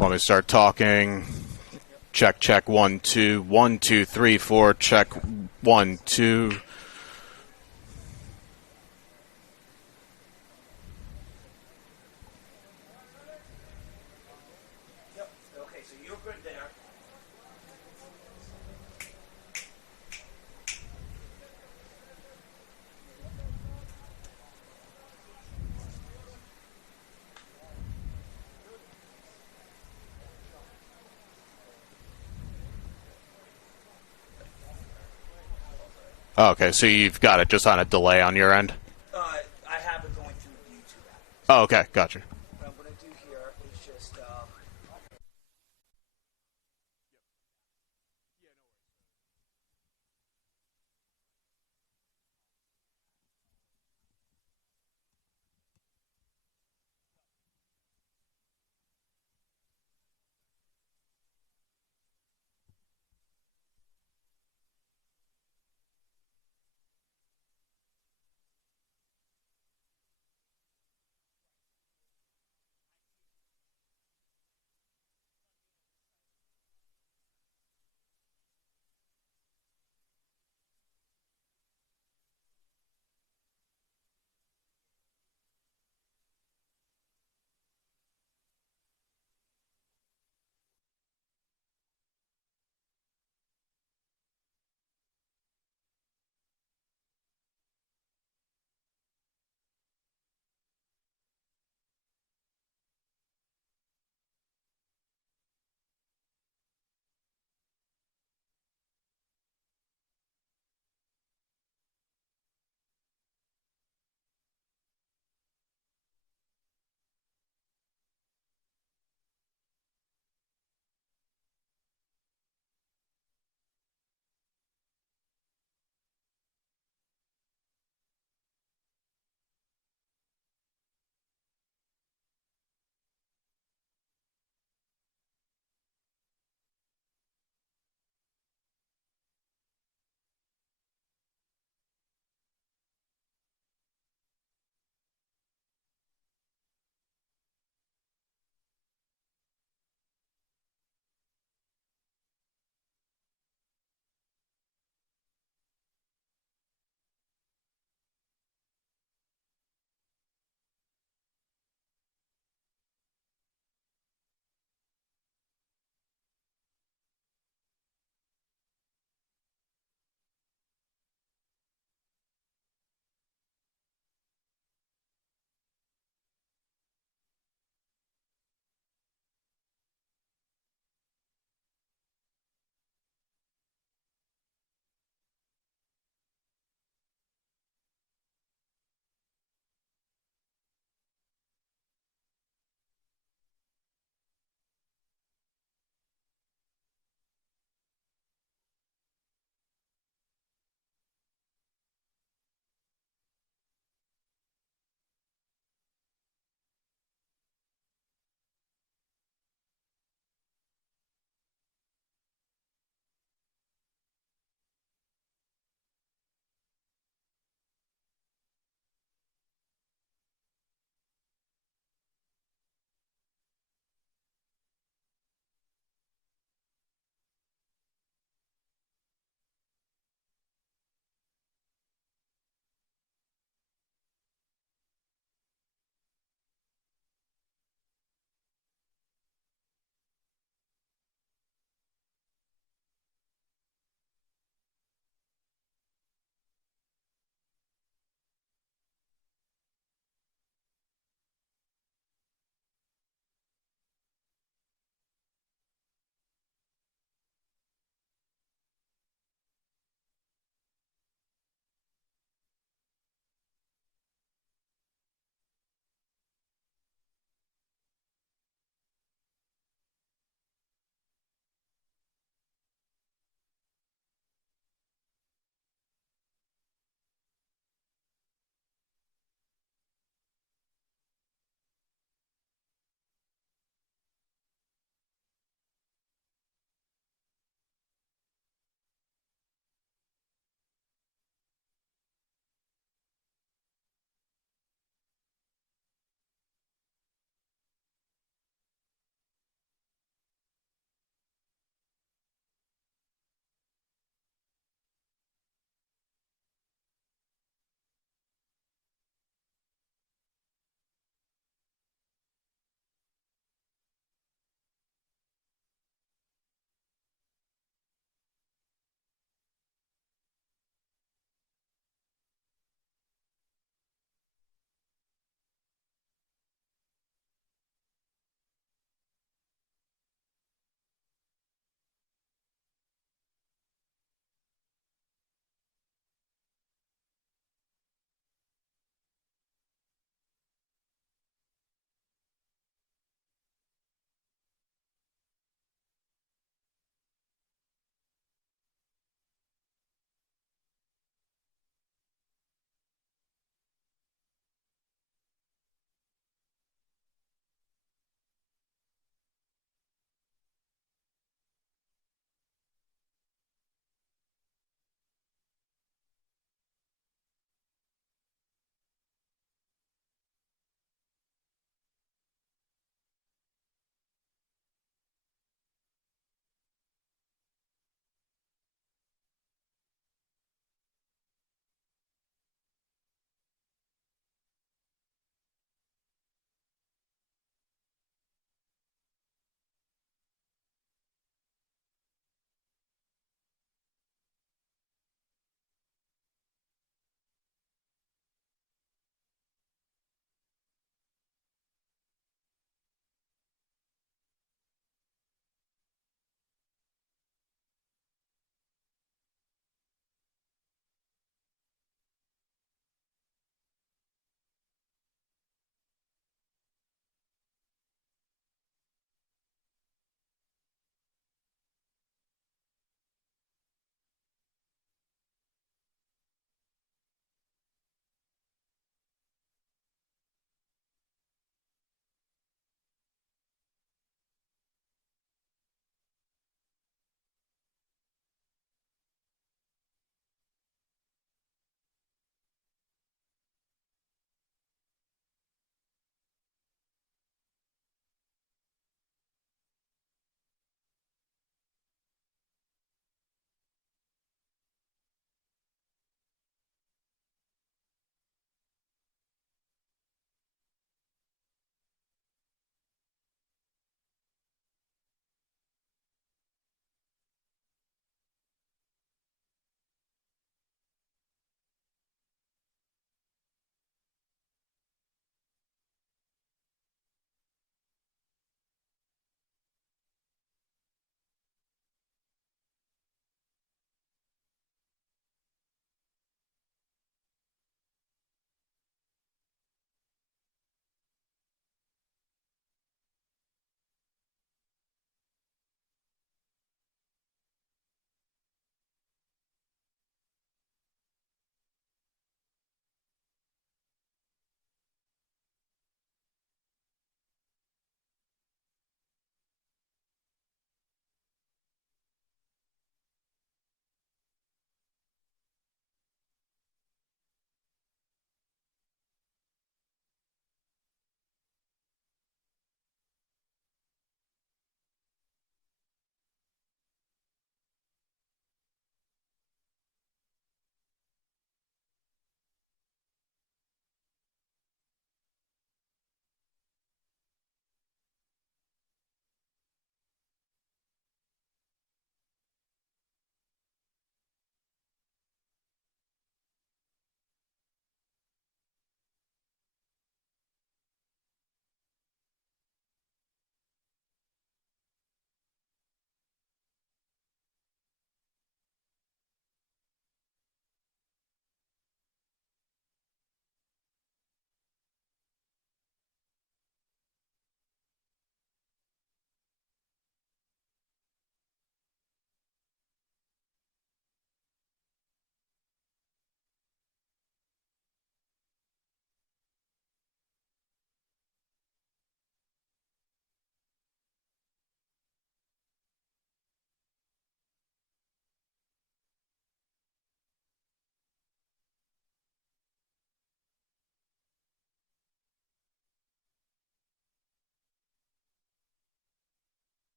Want me to start talking? Check, check, 1 2 1 2 3 4. Check, 1 2. Yep. Okay, so you're good there. Okay, so you've got it just on a delay on your end. I have it going through the YouTube app. Oh, okay, gotcha. What I'm going to do here is just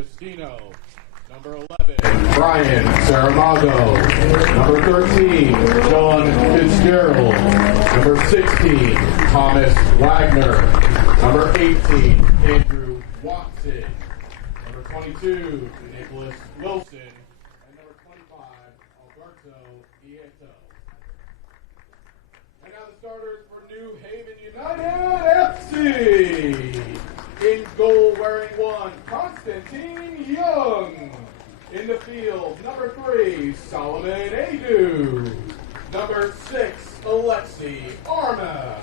Cristino. Number 11, Brian Saramago. Number 13, John Fitzgerald. Number 16, Thomas Wagner. Number 18, Andrew Watson. Number 22, Nicholas Wilson. And number 25, Alberto Nieto. And now the starters for New Haven United FC. In goal, wearing 1, Constantine Young. In the field, number 3, Solomon Adu. Number 6, Alexi Armas.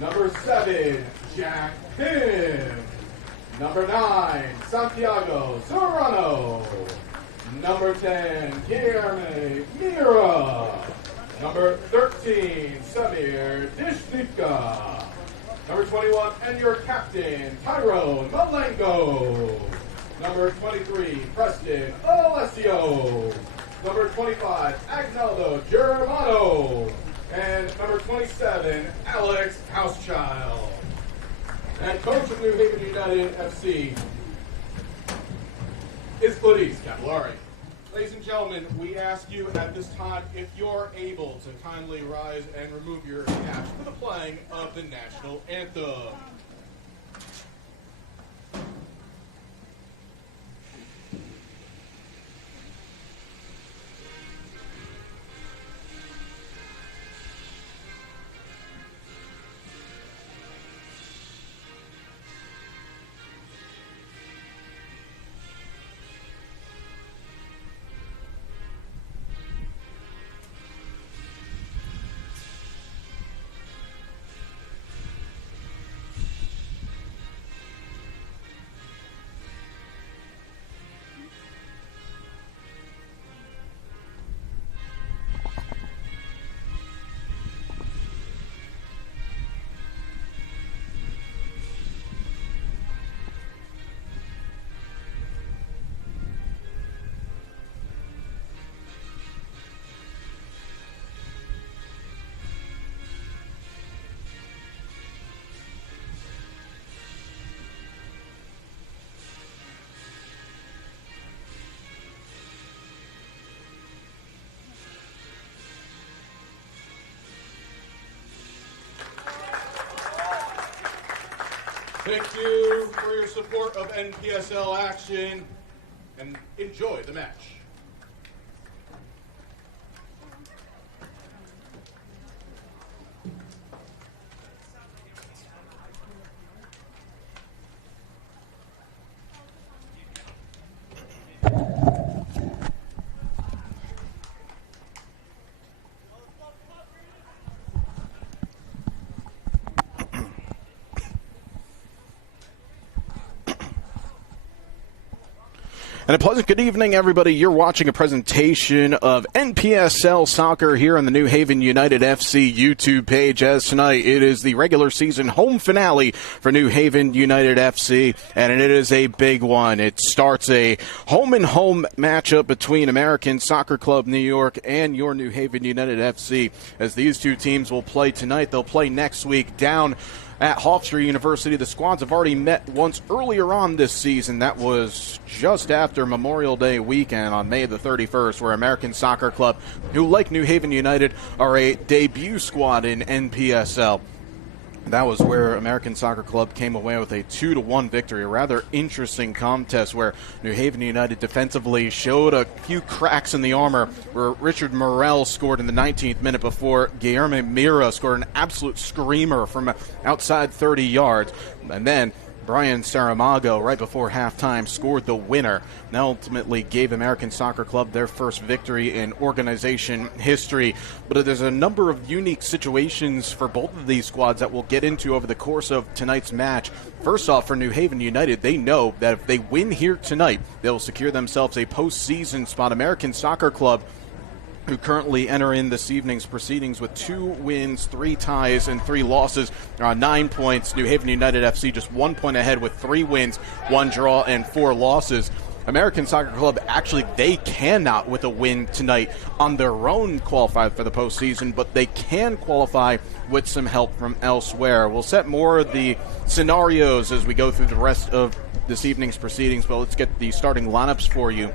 Number 7, Jack Pym. Number 9, Santiago Serrano. Number 10, Guilherme Mira. Number 13, Samir Dishnivka. Number 21, and your captain, Tyrone Malenko. Number 23, Preston Alessio. Number 25, Agnaldo Germano. And number 27, Alex Housechild. And coach of New Haven United FC is Claudice Capillari. Ladies and gentlemen, we ask you at this time if you're able to kindly rise and remove your caps for the playing of the national anthem. Thank you for your support of NPSL action, and enjoy the match. And a pleasant good evening, everybody. You're watching a presentation of NPSL Soccer here on the New Haven United FC YouTube page, as tonight it is the regular season home finale for New Haven United FC, and it is a big one. It starts a home-and-home matchup between American Soccer Club New York and your New Haven United FC, as these two teams will play tonight. They'll play next week down at Hofstra University. The squads have already met once earlier on this season. That was just after Memorial Day weekend on May the 31st, where American Soccer Club, who like New Haven United, are a debut squad in NPSL. That was where American Soccer Club came away with a 2-1 victory, a rather interesting contest where New Haven United defensively showed a few cracks in the armor, where Richard Morel scored in the 19th minute before Guilherme Mira scored an absolute screamer from outside 30 yards. And then Brian Saramago, right before halftime, scored the winner and ultimately gave American Soccer Club their first victory in organization history. But there's a number of unique situations for both of these squads that we'll get into over the course of tonight's match. First off, for New Haven United, they know that if they win here tonight, they'll secure themselves a postseason spot. American Soccer Club, who currently enter in this evening's proceedings with 2 wins, 3 ties, and 3 losses, are on 9 points. New Haven United FC just 1 point ahead with 3 wins, 1 draw, and 4 losses. American Soccer Club, actually, they cannot, with a win tonight on their own, qualify for the postseason, but they can qualify with some help from elsewhere. We'll set more of the scenarios as we go through the rest of this evening's proceedings, but let's get the starting lineups for you.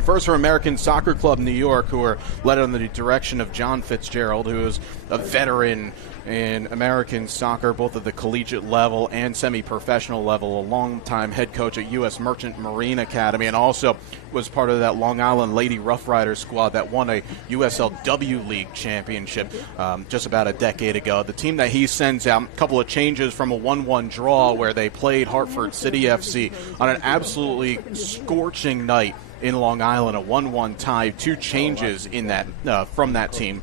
First, for American Soccer Club New York, who are led under the direction of John Fitzgerald, who is a veteran in American soccer, both at the collegiate level and semi-professional level, a longtime head coach at U.S. Merchant Marine Academy, and also was part of that Long Island Lady Rough Riders squad that won a USLW League championship just about a decade ago. The team that he sends out, a couple of changes from a 1-1 draw where they played Hartford City FC on an absolutely scorching night in Long Island, a 1-1 tie. Two changes in that from that team.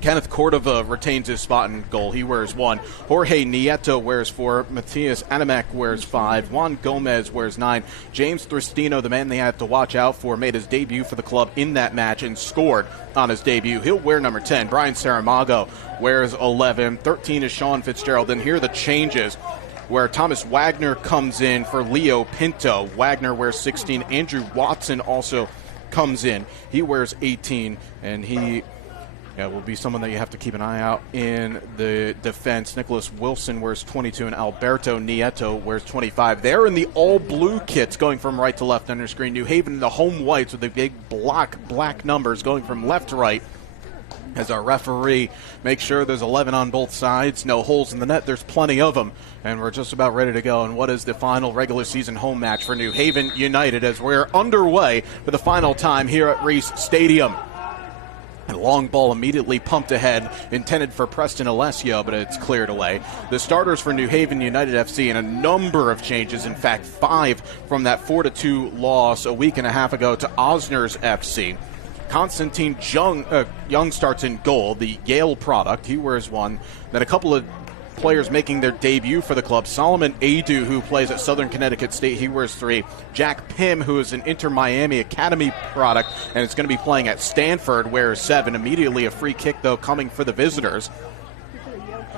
Kenneth Cordova retains his spot in goal. He wears 1. Jorge Nieto wears 4. Matias Adamek wears 5. Juan Gomez wears 9. James Thristino, the man they have to watch out for, made his debut for the club in that match and scored on his debut. He'll wear number 10. Brian Saramago wears 11. 13 is Sean Fitzgerald. And here are the changes, where Thomas Wagner comes in for Leo Pinto. Wagner wears 16. Andrew Watson also comes in. He wears 18, and he will be someone that you have to keep an eye out in the defense. Nicholas Wilson wears 22, and Alberto Nieto wears 25. They're in the all-blue kits going from right to left under screen. New Haven in the home whites with the big black numbers going from left to right. As our referee makes sure there's 11 on both sides, no holes in the net, there's plenty of them. And we're just about ready to go. And what is the final regular season home match for New Haven United as we're underway for the final time here at Reese Stadium. A long ball immediately pumped ahead, intended for Preston Alessio, but it's cleared away. The starters for New Haven United FC, and a number of changes, in fact 5 from that 4-2 loss a week and a half ago to Osners FC. Constantine Young starts in goal, the Yale product. He wears 1. Then a couple of players making their debut for the club. Solomon Adu, who plays at Southern Connecticut State, he wears 3. Jack Pym, who is an Inter-Miami Academy product and is going to be playing at Stanford, wears 7. Immediately a free kick, though, coming for the visitors.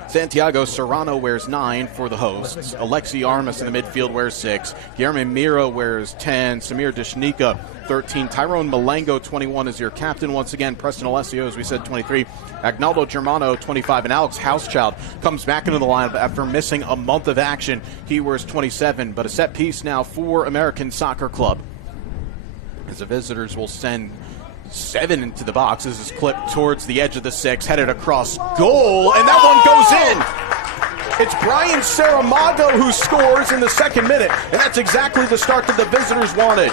Santiago Serrano wears 9 for the hosts. Alexi Armas in the midfield wears 6. Guillermo Mira wears 10. Samir Dishnika, 13. Tyrone Malengo, 21, is your captain once again. Preston Alessio, as we said, 23. Agnaldo Germano, 25. And Alex Housechild comes back into the lineup after missing a month of action. He wears 27. But a set piece now for American Soccer Club, as the visitors will send 7 into the box. This is clipped towards the edge of the 6, headed across goal, and that one goes in. It's Brian Saramago who scores in the 2nd minute, and that's exactly the start that the visitors wanted.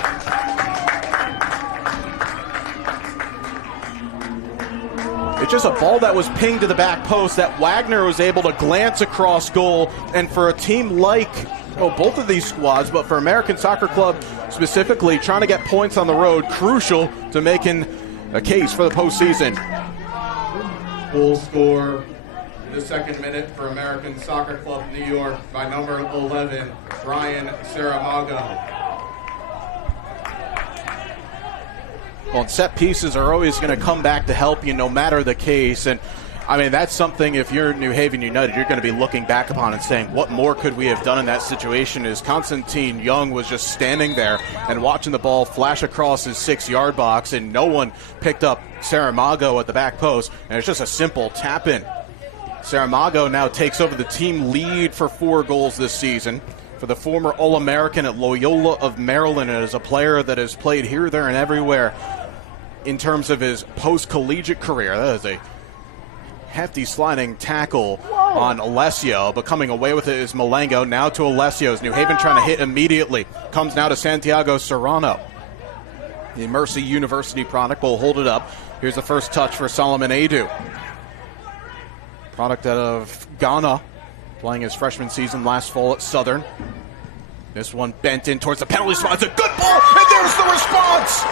It's just a ball that was pinged to the back post that Wagner was able to glance across goal, and for a team like both of these squads, but for American Soccer Club specifically, trying to get points on the road, crucial to making a case for the postseason. Goal score in the 2nd minute for American Soccer Club New York by number 11, Brian Saramago. Well, and set pieces are always going to come back to help you no matter the case. And I mean, that's something, if you're New Haven United, you're going to be looking back upon and saying, what more could we have done in that situation? As Constantine Young was just standing there and watching the ball flash across his 6-yard box, and no one picked up Saramago at the back post, and it's just a simple tap-in. Saramago now takes over the team lead for 4 goals this season. For the former All-American at Loyola of Maryland, and as a player that has played here, there, and everywhere in terms of his post-collegiate career. That is a hefty sliding tackle on Alessio, but coming away with it is Malengo. Now to Alessio's. New Haven trying to hit immediately. Comes now to Santiago Serrano. The Mercy University product will hold it up. Here's the first touch for Solomon Adu. Product out of Ghana, playing his freshman season last fall at Southern. This one bent in towards the penalty spot. It's a good ball, and there's the response!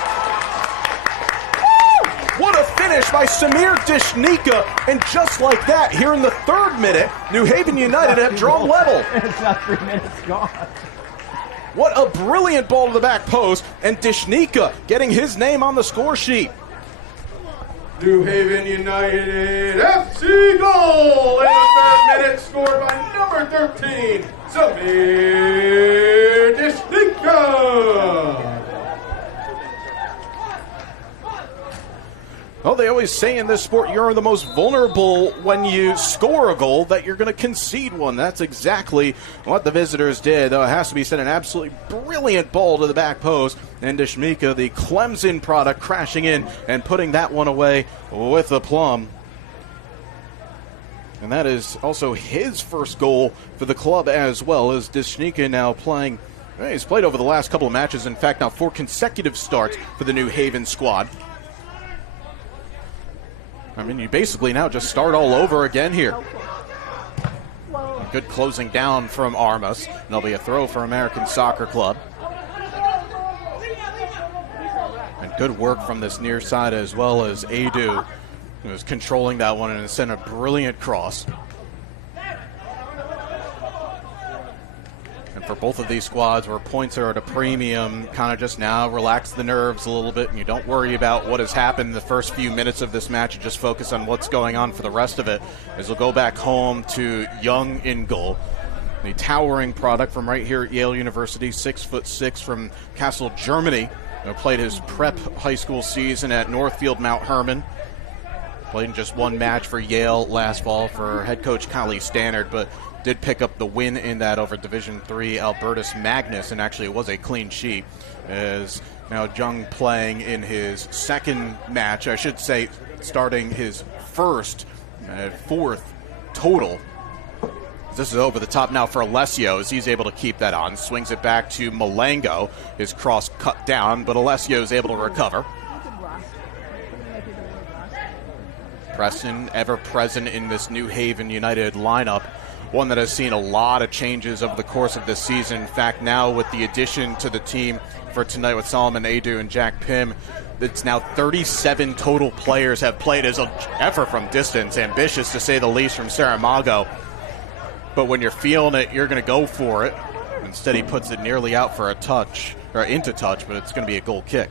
What a finish by Samir Dishnika. And just like that, here in the 3rd minute, New Haven United have drawn level. It's not 3 minutes gone. What a brilliant ball to the back post, and Dishnika getting his name on the score sheet. New Haven United FC goal in the 3rd minute, scored by number 13, Samir Dishnika. Well, they always say in this sport you're the most vulnerable when you score a goal, that you're going to concede one. That's exactly what the visitors did, though it has to be said, an absolutely brilliant ball to the back post. And Dyshnyka, the Clemson product, crashing in and putting that one away with a plum. And that is also his first goal for the club as well, as Dyshnyka now playing. He's played over the last couple of matches. In fact, now 4 consecutive starts for the New Haven squad. I mean, you basically now just start all over again here. Good closing down from Armas. And there'll be a throw for American Soccer Club. And good work from this near side as well as Adu, who was controlling that one and sent a brilliant cross. And for both of these squads, where points are at a premium, kind of just now relax the nerves a little bit, and you don't worry about what has happened in the first few minutes of this match. You just focus on what's going on for the rest of it, as we'll go back home to Young in goal. The towering product from right here at Yale University, 6'6" from Kassel, Germany. Played his prep high school season at Northfield Mount Herman. Played in just one match for Yale last fall for head coach Kylie Stannard, but did pick up the win in that over Division III Albertus Magnus, and actually it was a clean sheet. As now Jung playing in his second match, I should say starting his fourth total. This is over the top now for Alessio, as he's able to keep that on. Swings it back to Malengo. His cross cut down, but Alessio is able to recover. Preston, ever present in this New Haven United lineup. One that has seen a lot of changes over the course of this season. In fact, now with the addition to the team for tonight with Solomon Adu and Jack Pym, it's now 37 total players have played as an effort from distance. Ambitious, to say the least, from Saramago. But when you're feeling it, you're going to go for it. Instead, he puts it nearly out for a touch, or into touch, but it's going to be a goal kick.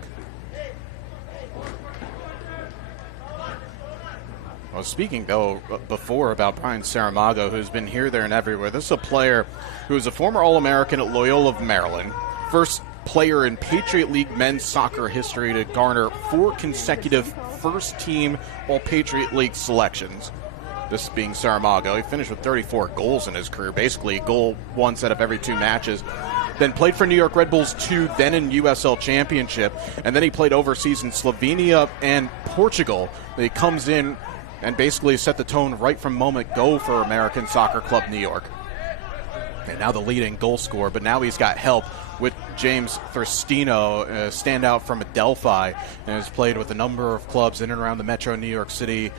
I was speaking, though, before about Brian Saramago, who's been here, there, and everywhere. This is a player who is a former All-American at Loyola of Maryland. First player in Patriot League men's soccer history to garner 4 consecutive first-team All-Patriot League selections. This being Saramago. He finished with 34 goals in his career, basically a goal once out of every 2 matches. Then played for New York Red Bulls 2, then in USL Championship. And then he played overseas in Slovenia and Portugal. He comes in and basically set the tone right from moment go for American Soccer Club New York. And now the leading goal scorer, but now he's got help with James Thurstino, a standout from Adelphi, and has played with a number of clubs in and around the Metro New York City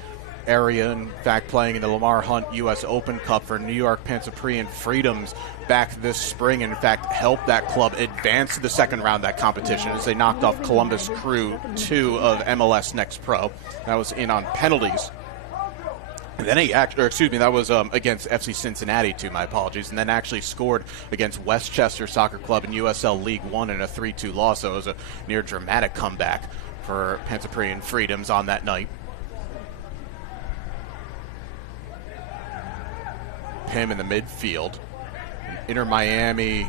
area. In fact, playing in the Lamar Hunt U.S. Open Cup for New York Panther Freedoms back this spring. In fact, helped that club advance to the second round of that competition as they knocked off Columbus Crew 2 of MLS Next Pro. That was in on penalties. And then that was against FC Cincinnati, too, my apologies, and then actually scored against Westchester Soccer Club in USL League One in a 3-2 loss, so it was a near dramatic comeback for Panther Freedoms on that night. Him in the midfield. Inter Miami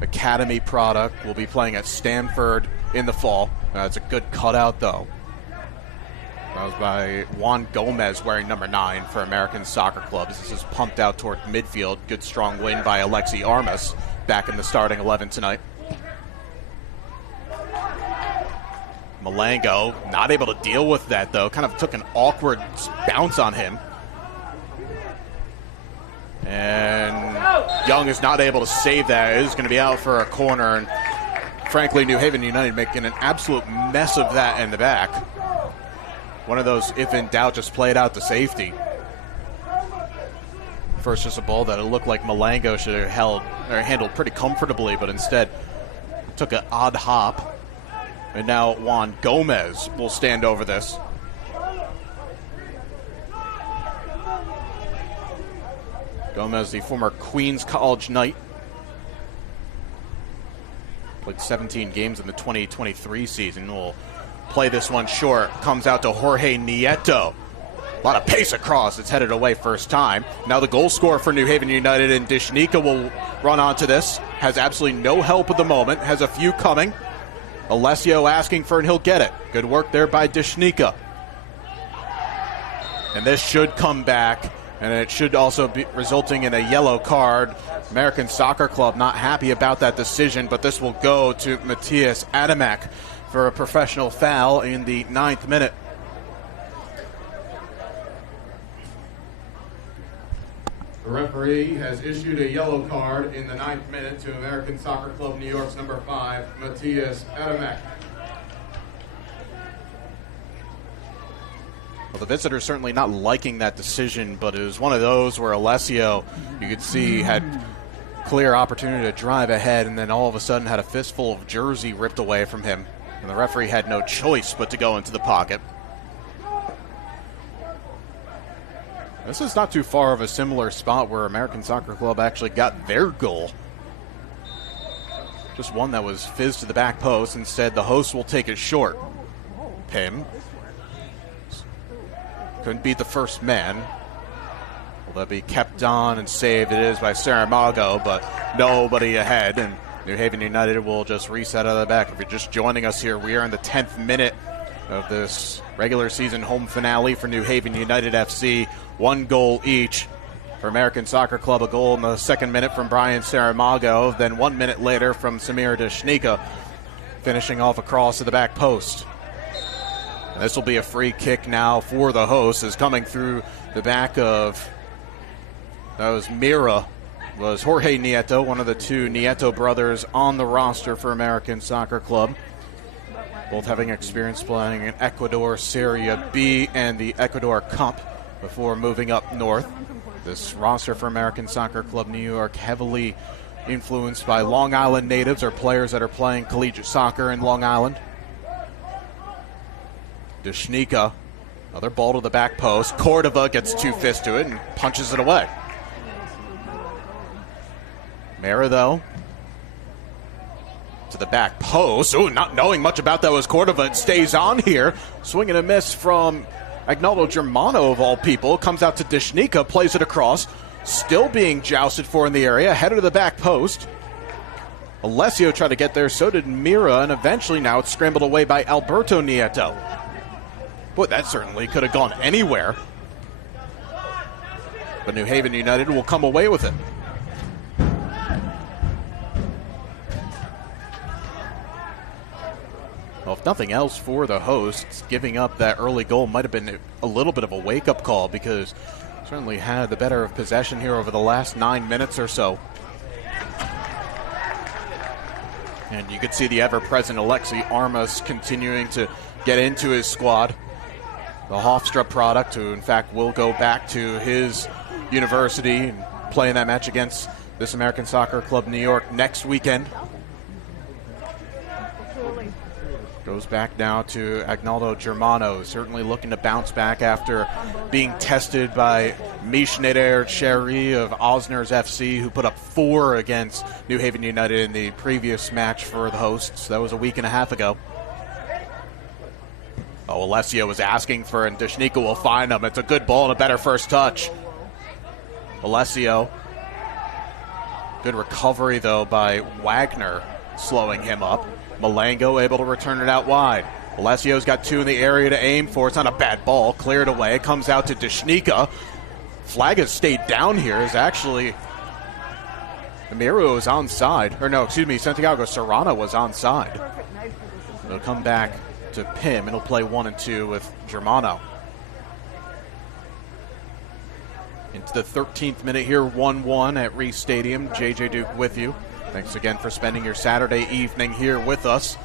Academy product will be playing at Stanford in the fall. It's a good cutout, though. That was by Juan Gomez, wearing number 9 for American Soccer Club. This is pumped out toward midfield. Good strong win by Alexi Armas, back in the starting 11 tonight. Malengo not able to deal with that, though. Kind of took an awkward bounce on him. And Young is not able to save that. It is going to be out for a corner. And frankly, New Haven United making an absolute mess of that in the back. One of those, if in doubt, just play it out to safety. First, just a ball that it looked like Malengo should have handled pretty comfortably, but instead took an odd hop. And now Juan Gomez will stand over this. Gomez, the former Queens College Knight. Played 17 games in the 2023 season. Will play this one short. Comes out to Jorge Nieto. A lot of pace across. It's headed away first time. Now the goal scorer for New Haven United, and Dyshnyka will run onto this. Has absolutely no help at the moment. Has a few coming. Alessio asking for it, and he'll get it. Good work there by Dyshnyka. And this should come back, and it should also be resulting in a yellow card. American Soccer Club not happy about that decision, but this will go to Matthias Adamek for a professional foul in the 9th minute. The referee has issued a yellow card in the 9th minute to American Soccer Club New York's number 5, Matthias Adamek. Well, the visitors certainly not liking that decision, but it was one of those where Alessio, you could see, had clear opportunity to drive ahead, and then all of a sudden had a fistful of jersey ripped away from him, and the referee had no choice but to go into the pocket. This is not too far of a similar spot where American Soccer Club actually got their goal. Just one that was fizzed to the back post. Instead, the host will take it short. Pim. Couldn't beat the first man. Will that be kept on and saved? It is by Saramago, but nobody ahead. And New Haven United will just reset out of the back. If you're just joining us here, we are in the 10th minute of this regular season home finale for New Haven United FC. 1 goal each. For American Soccer Club, a goal in the 2nd minute from Brian Saramago. Then 1 minute later from Samir Deshnika, finishing off a cross to the back post. And this will be a free kick now for the hosts, is coming through the back of, that was Mira, was Jorge Nieto, one of the 2 Nieto brothers on the roster for American Soccer Club. Both having experience playing in Ecuador Serie B and the Ecuador Cup before moving up north. This roster for American Soccer Club New York heavily influenced by Long Island natives or players that are playing collegiate soccer in Long Island. Deshnika, another ball to the back post. Cordova gets 2 fists to it and punches it away. Mera, though, to the back post. Ooh, not knowing much about that was Cordova. It stays on here. Swing and a miss from Agnaldo Germano, of all people. Comes out to Deshnika, plays it across. Still being jousted for in the area. Headed to the back post. Alessio tried to get there, so did Mira, and eventually now it's scrambled away by Alberto Nieto. Boy, that certainly could have gone anywhere. But New Haven United will come away with it. Well, if nothing else for the hosts, giving up that early goal might have been a little bit of a wake-up call, because certainly had the better of possession here over the last 9 minutes or so. And you could see the ever-present Alexi Armas continuing to get into his squad. The Hofstra product, who in fact will go back to his university and play in that match against this American Soccer Club New York next weekend. Goes back now to Agnaldo Germano, certainly looking to bounce back after being tested by Mishneder Cherry of Osners FC, who put up 4 against New Haven United in the previous match for the hosts. That was a week and a half ago. Oh, Alessio was asking for, and Deshnika will find him. It's a good ball and a better first touch. Alessio. Good recovery, though, by Wagner, slowing him up. Malengo able to return it out wide. Alessio's got 2 in the area to aim for. It's not a bad ball. Cleared away. It comes out to Deshnika. Flag has stayed down here. Is actually Amiro is onside. Or no, excuse me, Santiago Serrano was onside. It'll come back to Pim. It'll play 1 and 2 with Germano. Into the 13th minute here, 1-1 at Reese Stadium. JJ Duke with you. Thanks again for spending your Saturday evening here with us.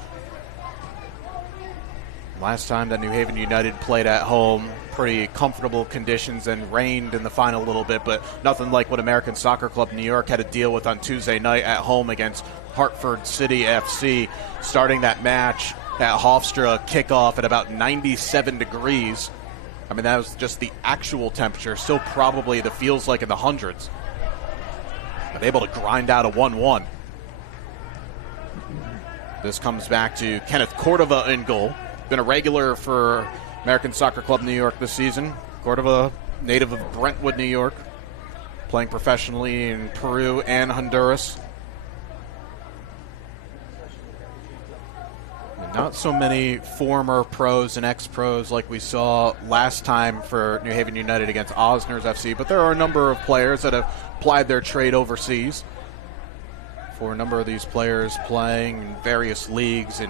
Last time that New Haven United played at home, pretty comfortable conditions and rained in the final little bit, but nothing like what American Soccer Club New York had to deal with on Tuesday night at home against Hartford City FC. Starting that match at Hofstra, kickoff at about 97 degrees. I mean, that was just the actual temperature, still probably the feels like in the hundreds. But able to grind out a 1-1. This comes back to Kenneth Cordova in goal. Been a regular for American Soccer Club New York this season. Cordova, native of Brentwood, New York, playing professionally in Peru and Honduras. And Not so many former pros and ex-pros like we saw last time for New Haven United against Osners FC, but there are a number of players that have plied their trade overseas. For a number of these players playing in various leagues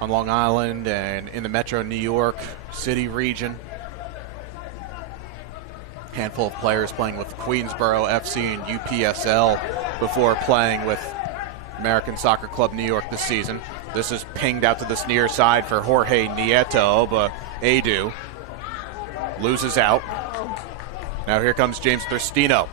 on Long Island and in the Metro New York City region. Handful of players playing with Queensboro FC and UPSL before playing with American Soccer Club New York this season. This is pinged out to this near side for Jorge Nieto, but Edu loses out. Now here comes James Thirstino.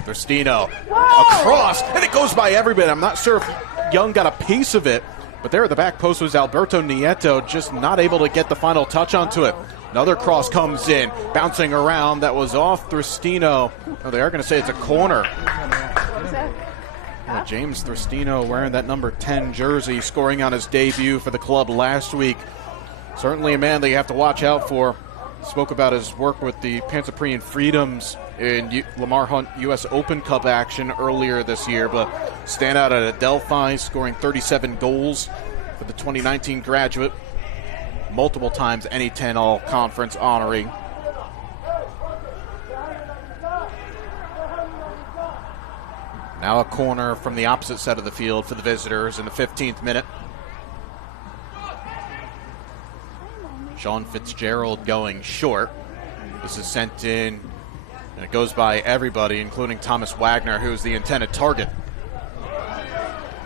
Thirstino across, and it goes by everybody. I'm not sure if Young got a piece of it, but there at the back post was Alberto Nieto, just not able to get the final touch onto it. Another cross comes in, bouncing around. That was off Thirstino. Oh, they are going to say it's a corner. James Thirstino wearing that number 10 jersey, scoring on his debut for the club last week. Certainly a man that you have to watch out for. Spoke about his work with the Pansaprian Freedoms in Lamar Hunt U.S. Open Cup action earlier this year, but stand out at Adelphi, scoring 37 goals for the 2019 graduate. Multiple times NE10 All-Conference honoree. Now a corner from the opposite side of the field for the visitors in the 15th minute. Sean Fitzgerald going short. This is sent in, and it goes by everybody, including Thomas Wagner, who's the intended target.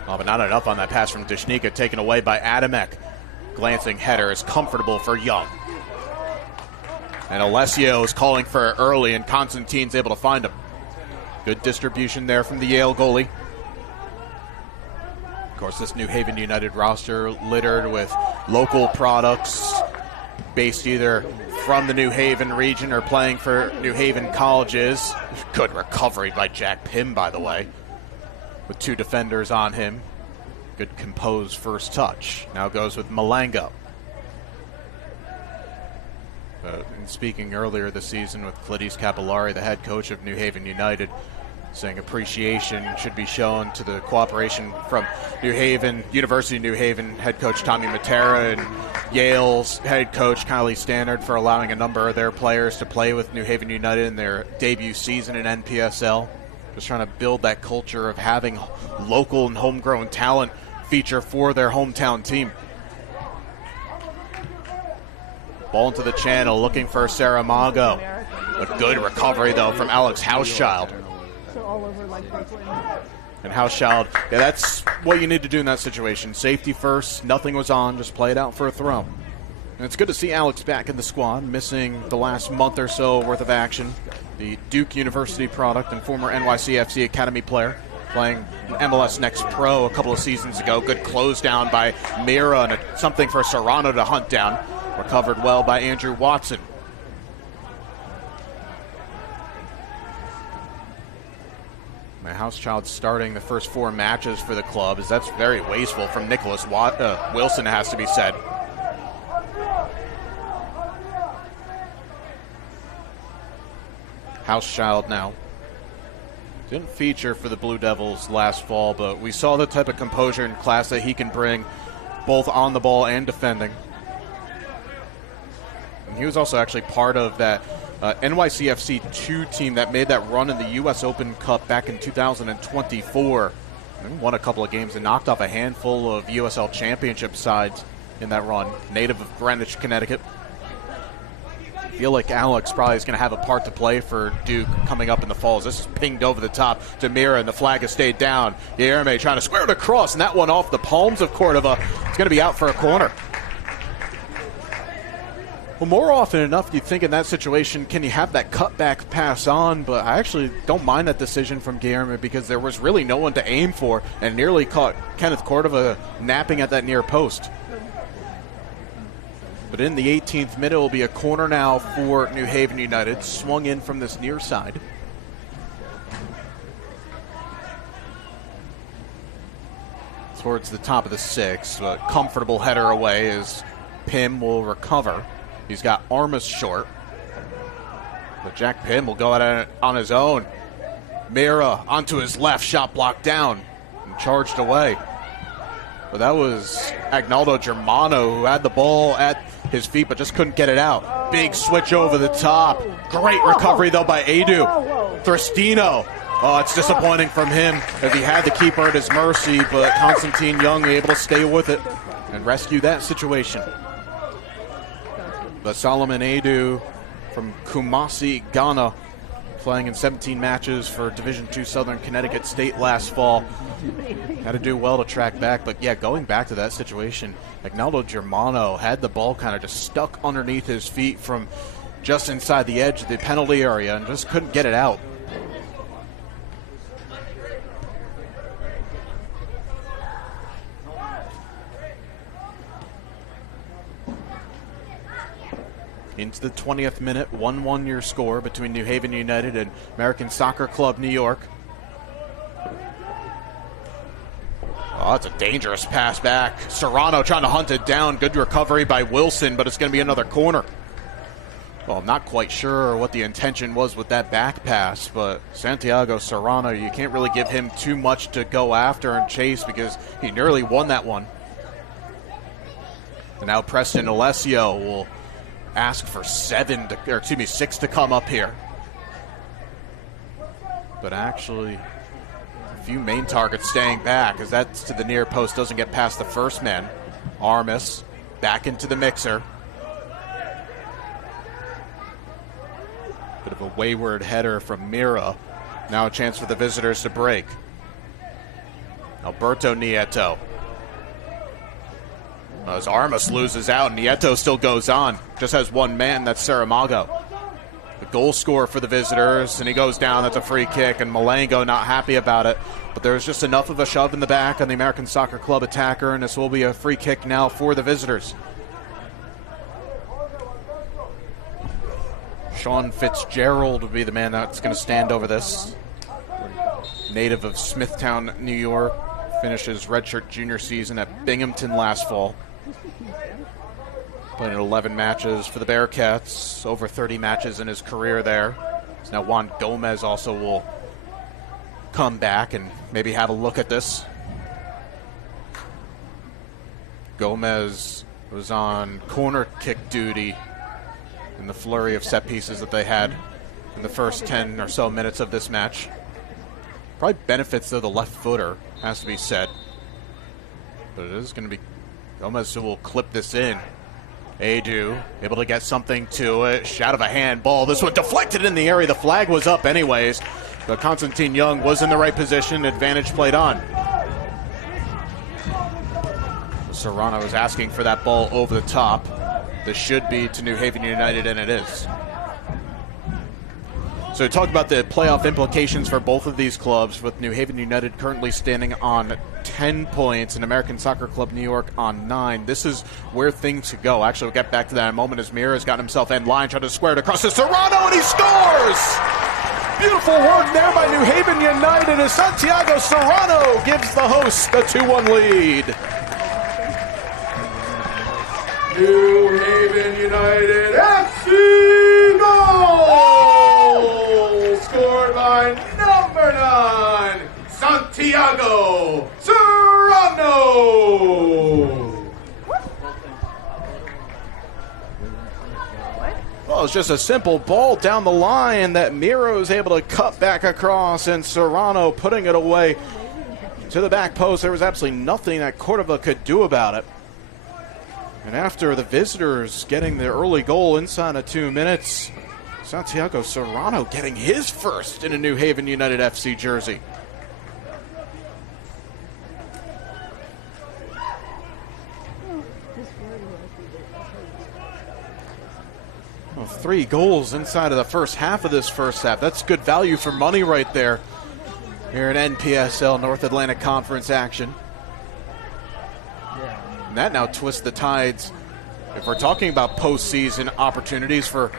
Oh, but not enough on that pass from Dishnika, taken away by Adamek. Glancing header is comfortable for Young. And Alessio is calling for it early, and Constantine's able to find him. Good distribution there from the Yale goalie. Of course, this New Haven United roster littered with local products based either from the New Haven region or playing for New Haven colleges. Good recovery by Jack Pym, by the way, with two defenders on him. Good composed first touch. Now goes with Malango. Speaking earlier this season with Cladis Capillari, the head coach of New Haven United, saying appreciation should be shown to the cooperation from New Haven, University of New Haven head coach Tommy Matera and Yale's head coach Kylie Stannard for allowing a number of their players to play with New Haven United in their debut season in NPSL. Just trying to build that culture of having local and homegrown talent feature for their hometown team. Ball into the channel, looking for Saramago. A good recovery, though, from Alex Hauschild. And Hauschild, yeah, that's what you need to do in that situation. Safety first, nothing was on, just play it out for a throw. And it's good to see Alex back in the squad, missing the last month or so worth of action. The Duke University product and former NYCFC Academy player, playing MLS Next Pro a couple of seasons ago. Good close down by Mira and something for Serrano to hunt down. Recovered well by Andrew Watson. My Hauschild starting the first 4 matches for the club, as that's very wasteful from Nicholas Wilson, has to be said. Hauschild now. Didn't feature for the Blue Devils last fall, but we saw the type of composure and class that he can bring both on the ball and defending. And he was also actually part of that NYCFC 2 team that made that run in the U.S. Open Cup back in 2024. And won a couple of games and knocked off a handful of USL Championship sides in that run. Native of Greenwich, Connecticut. I feel like Alex probably is going to have a part to play for Duke coming up in the fall. This is pinged over the top to Mira, and the flag has stayed down. Guilherme trying to square it across, and that one off the palms of Cordova. It's going to be out for a corner. Well, more often enough, you think in that situation, can you have that cutback pass on? But I actually don't mind that decision from Guilherme because there was really no one to aim for and nearly caught Kenneth Cordova napping at that near post. But in the 18th minute, it will be a corner now for New Haven United, swung in from this near side. Towards the top of the 6, a comfortable header away as Pym will recover. He's got Armas short. But Jack Pym will go out on his own. Mira onto his left, shot blocked down and charged away. But that was Agnaldo Germano who had the ball at his feet but just couldn't get it out. Big switch over the top. Great recovery, though, by Edu. Thristino. Oh, it's disappointing from him as he had the keeper at his mercy, but Constantine Young able to stay with it and rescue that situation. But Solomon Edu from Kumasi, Ghana, playing in 17 matches for Division II Southern Connecticut State last fall. Had to do well to track back, but yeah, going back to that situation, Agnaldo Germano had the ball kind of just stuck underneath his feet from just inside the edge of the penalty area and just couldn't get it out. Into the 20th minute, 1-1 your score between New Haven United and American Soccer Club New York. Oh, that's a dangerous pass back. Serrano trying to hunt it down. Good recovery by Wilson, but it's going to be another corner. Well, I'm not quite sure what the intention was with that back pass, but Santiago Serrano, you can't really give him too much to go after and chase because he nearly won that one. And now Preston Alessio will ask for 6 to come up here. But actually, a few main targets staying back as that's to the near post, doesn't get past the first man. Armas back into the mixer. Bit of a wayward header from Mira. Now a chance for the visitors to break. Alberto Nieto. As Armas loses out, Nieto still goes on. Just has one man, that's Saramago. The goal scorer for the visitors, and he goes down. That's a free kick, and Malengo not happy about it. But there's just enough of a shove in the back on the American Soccer Club attacker, and this will be a free kick now for the visitors. Sean Fitzgerald will be the man that's going to stand over this. Native of Smithtown, New York. Finishes redshirt junior season at Binghamton last fall. Played in 11 matches for the Bearcats, over 30 matches in his career there. So now Juan Gomez also will come back and maybe have a look at this. Gomez was on corner kick duty in the flurry of set pieces that they had in the first 10 or so minutes of this match. Probably benefits, though, the left footer, has to be said. But it is going to be Gomez who will clip this in. Edu able to get something to it. Shot of a handball. This one deflected in the area. The flag was up anyways. But Constantine Young was in the right position. Advantage played on. Serrano is asking for that ball over the top. This should be to New Haven United, and it is. So we talked about the playoff implications for both of these clubs, with New Haven United currently standing on 10 points and American Soccer Club New York on 9. This is where things could go. Actually, we'll get back to that in a moment as Mira has gotten himself end line, trying to square it across to Serrano, and he scores! Beautiful work there by New Haven United as Santiago Serrano gives the hosts the 2-1 lead. New Haven United FC goal! Scored by number 9, Santiago Serrano! Well, it's just a simple ball down the line that Miro is able to cut back across, and Serrano putting it away to the back post. There was absolutely nothing that Cordova could do about it. And after the visitors getting their early goal inside of 2 minutes, Santiago Serrano getting his first in a New Haven United FC jersey. Well, 3 goals inside of the first half of this first half. That's good value for money right there here in NPSL North Atlantic Conference action. And that now twists the tides. If we're talking about postseason opportunities for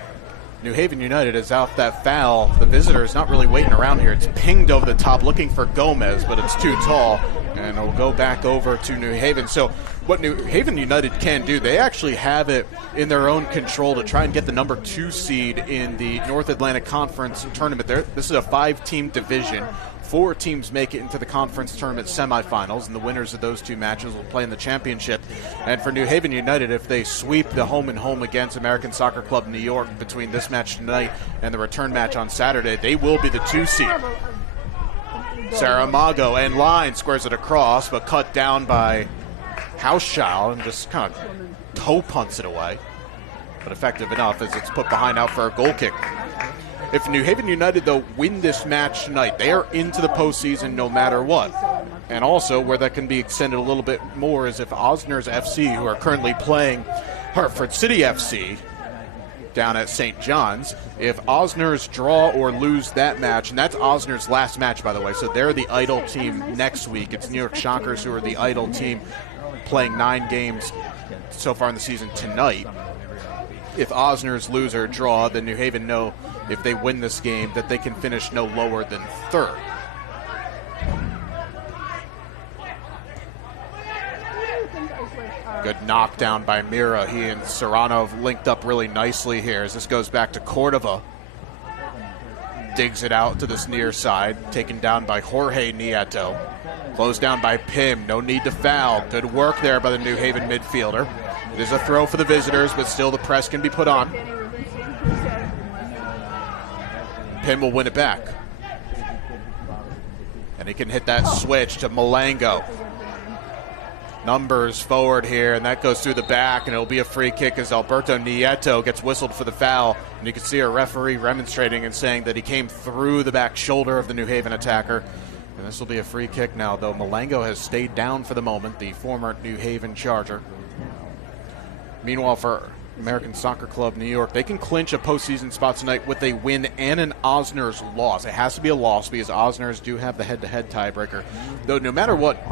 New Haven United, is out that foul. The visitor is not really waiting around here. It's pinged over the top looking for Gomez, but it's too tall. And it'll go back over to New Haven. So what New Haven United can do, they actually have it in their own control to try and get the number 2 seed in the North Atlantic Conference tournament. This is a 5-team division. 4 teams make it into the conference tournament semifinals, and the winners of those 2 matches will play in the championship. And for New Haven United, if they sweep the home-and-home against American Soccer Club New York between this match tonight and the return match on Saturday, they will be the 2 seed. Saramago and line squares it across, but cut down by Hauschild and just kind of toe punts it away. But effective enough as it's put behind out for a goal kick. If New Haven United, though, win this match tonight, they are into the postseason no matter what. And also, where that can be extended a little bit more is if Osners FC, who are currently playing Hartford City FC down at St. John's, if Osners draw or lose that match, and that's Osners' last match, by the way, so they're the idle team next week. It's New York Shockers who are the idle team playing 9 games so far in the season tonight. If Osners lose or draw, then New Haven know if they win this game that they can finish no lower than 3rd. Good knockdown by Mira. He and Serrano have linked up really nicely here as this goes back to Cordova. Digs it out to this near side, taken down by Jorge Nieto. Closed down by Pim. No need to foul. Good work there by the New Haven midfielder. It is a throw for the visitors, but still the press can be put on. Pim will win it back. And he can hit that switch to Malango. Numbers forward here, and that goes through the back, and it'll be a free kick as Alberto Nieto gets whistled for the foul. And you can see a referee remonstrating and saying that he came through the back shoulder of the New Haven attacker. And this will be a free kick now, though Malango has stayed down for the moment, the former New Haven Charger. Meanwhile, for American Soccer Club New York, they can clinch a postseason spot tonight with a win and an Osners loss. It has to be a loss because Osners do have the head-to-head tiebreaker. Though no matter what,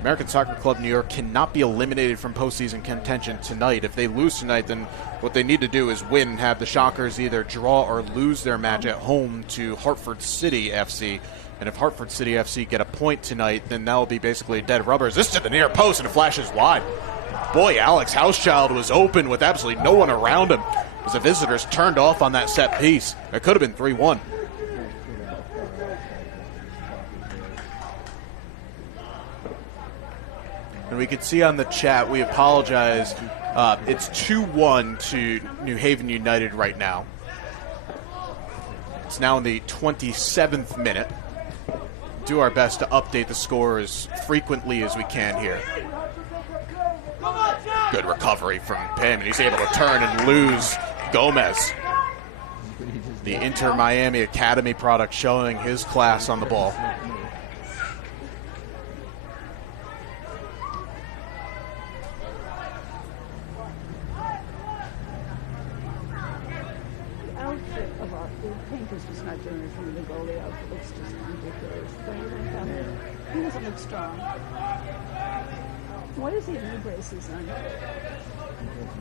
American Soccer Club New York cannot be eliminated from postseason contention tonight. If they lose tonight, then what they need to do is win and have the Shockers either draw or lose their match at home to Hartford City FC. And if Hartford City FC get a point tonight, then that will be basically dead rubbers. This to the near post, and it flashes wide. Boy, Alex Hauschild was open with absolutely no one around him as the visitors turned off on that set piece. It could have been 3-1. And we can see on the chat, we apologize, it's 2-1 to New Haven United right now. It's now in the 27th minute. Do our best to update the score as frequently as we can here. Good recovery from Pim, and he's able to turn and lose Gomez. The Inter Miami Academy product showing his class on the ball. Outfit of our painters was not doing it from the goalie outfit. Looks just ridiculous. But he went down there. He doesn't look strong. What is he knee braces on?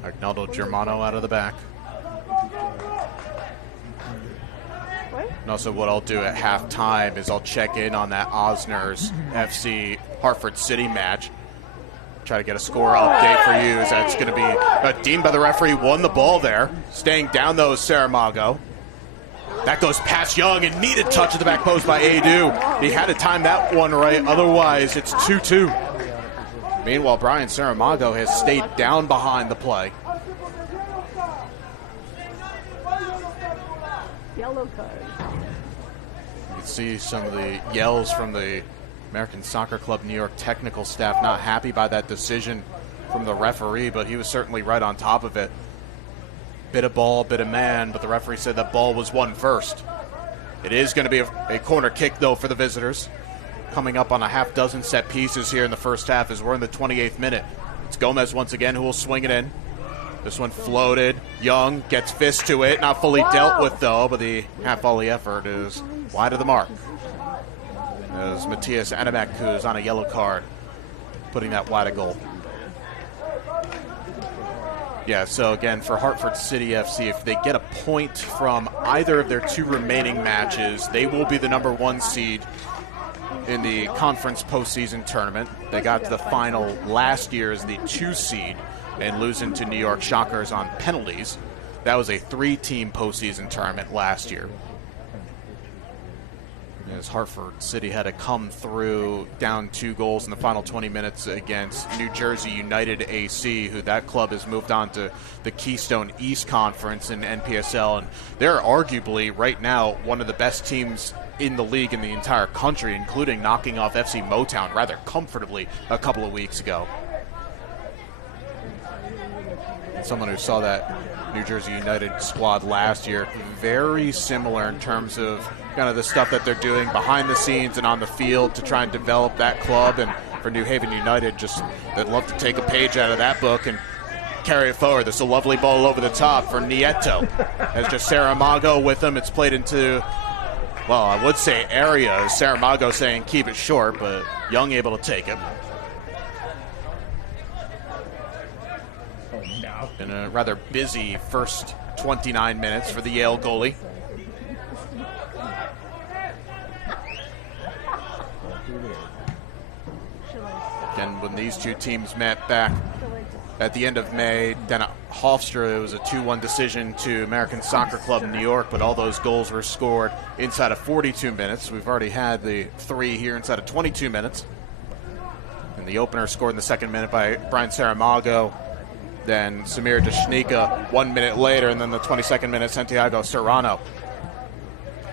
Arnaldo Germano out of the back. What? And also what I'll do at halftime is I'll check in on that Osners FC Hartford City match. Try to get a score update for you as that's going to be deemed by the referee. Won the ball there. Staying down though is Saramago. That goes past Young and needed touch at the back post by Adu. He had to time that one right. Otherwise, it's 2-2. Meanwhile, Brian Saramago has stayed down behind the play. Yellow card. You can see some of the yells from the American Soccer Club New York technical staff, not happy by that decision from the referee, but he was certainly right on top of it. Bit of ball, bit of man, but the referee said that ball was won first. It is going to be a corner kick, though, for the visitors. Coming up on a half dozen set pieces here in the first half as we're in the 28th minute. It's Gomez once again who will swing it in. This one floated. Young gets fist to it. Not fully dealt with, though, but the half-volley effort is wide of the mark. As Matthias Adamek is on a yellow card, putting that wide of goal. Yeah, so again, for Hartford City FC, if they get a point from either of their 2 remaining matches, they will be the number 1 seed in the conference postseason tournament. They got to the final last year as the 2 seed and losing to New York Shockers on penalties. That was a 3-team postseason tournament last year. as Hartford City had to come through down 2 goals in the final 20 minutes against New Jersey United AC, who that club has moved on to the Keystone East Conference in NPSL, and they're arguably right now one of the best teams in the league in the entire country, including knocking off FC Motown rather comfortably a couple of weeks ago. And someone who saw that New Jersey United squad last year, very similar in terms of kind of the stuff that they're doing behind the scenes and on the field to try and develop that club. And for New Haven United, just they'd love to take a page out of that book and carry it forward. There's a lovely ball over the top for Nieto. Has just Saramago with him. It's played into, well, I would say area. Saramago saying keep it short, but Young able to take it. Been a rather busy first 29 minutes for the Yale goalie. Again, when these two teams met back at the end of May, then at Hofstra, it was a 2-1 decision to American Soccer Club in New York, but all those goals were scored inside of 42 minutes. We've already had the 3 here inside of 22 minutes. And the opener scored in the 2nd minute by Brian Saramago. Then Samir Deshnika 1 minute later, and then the 22nd minute, Santiago Serrano.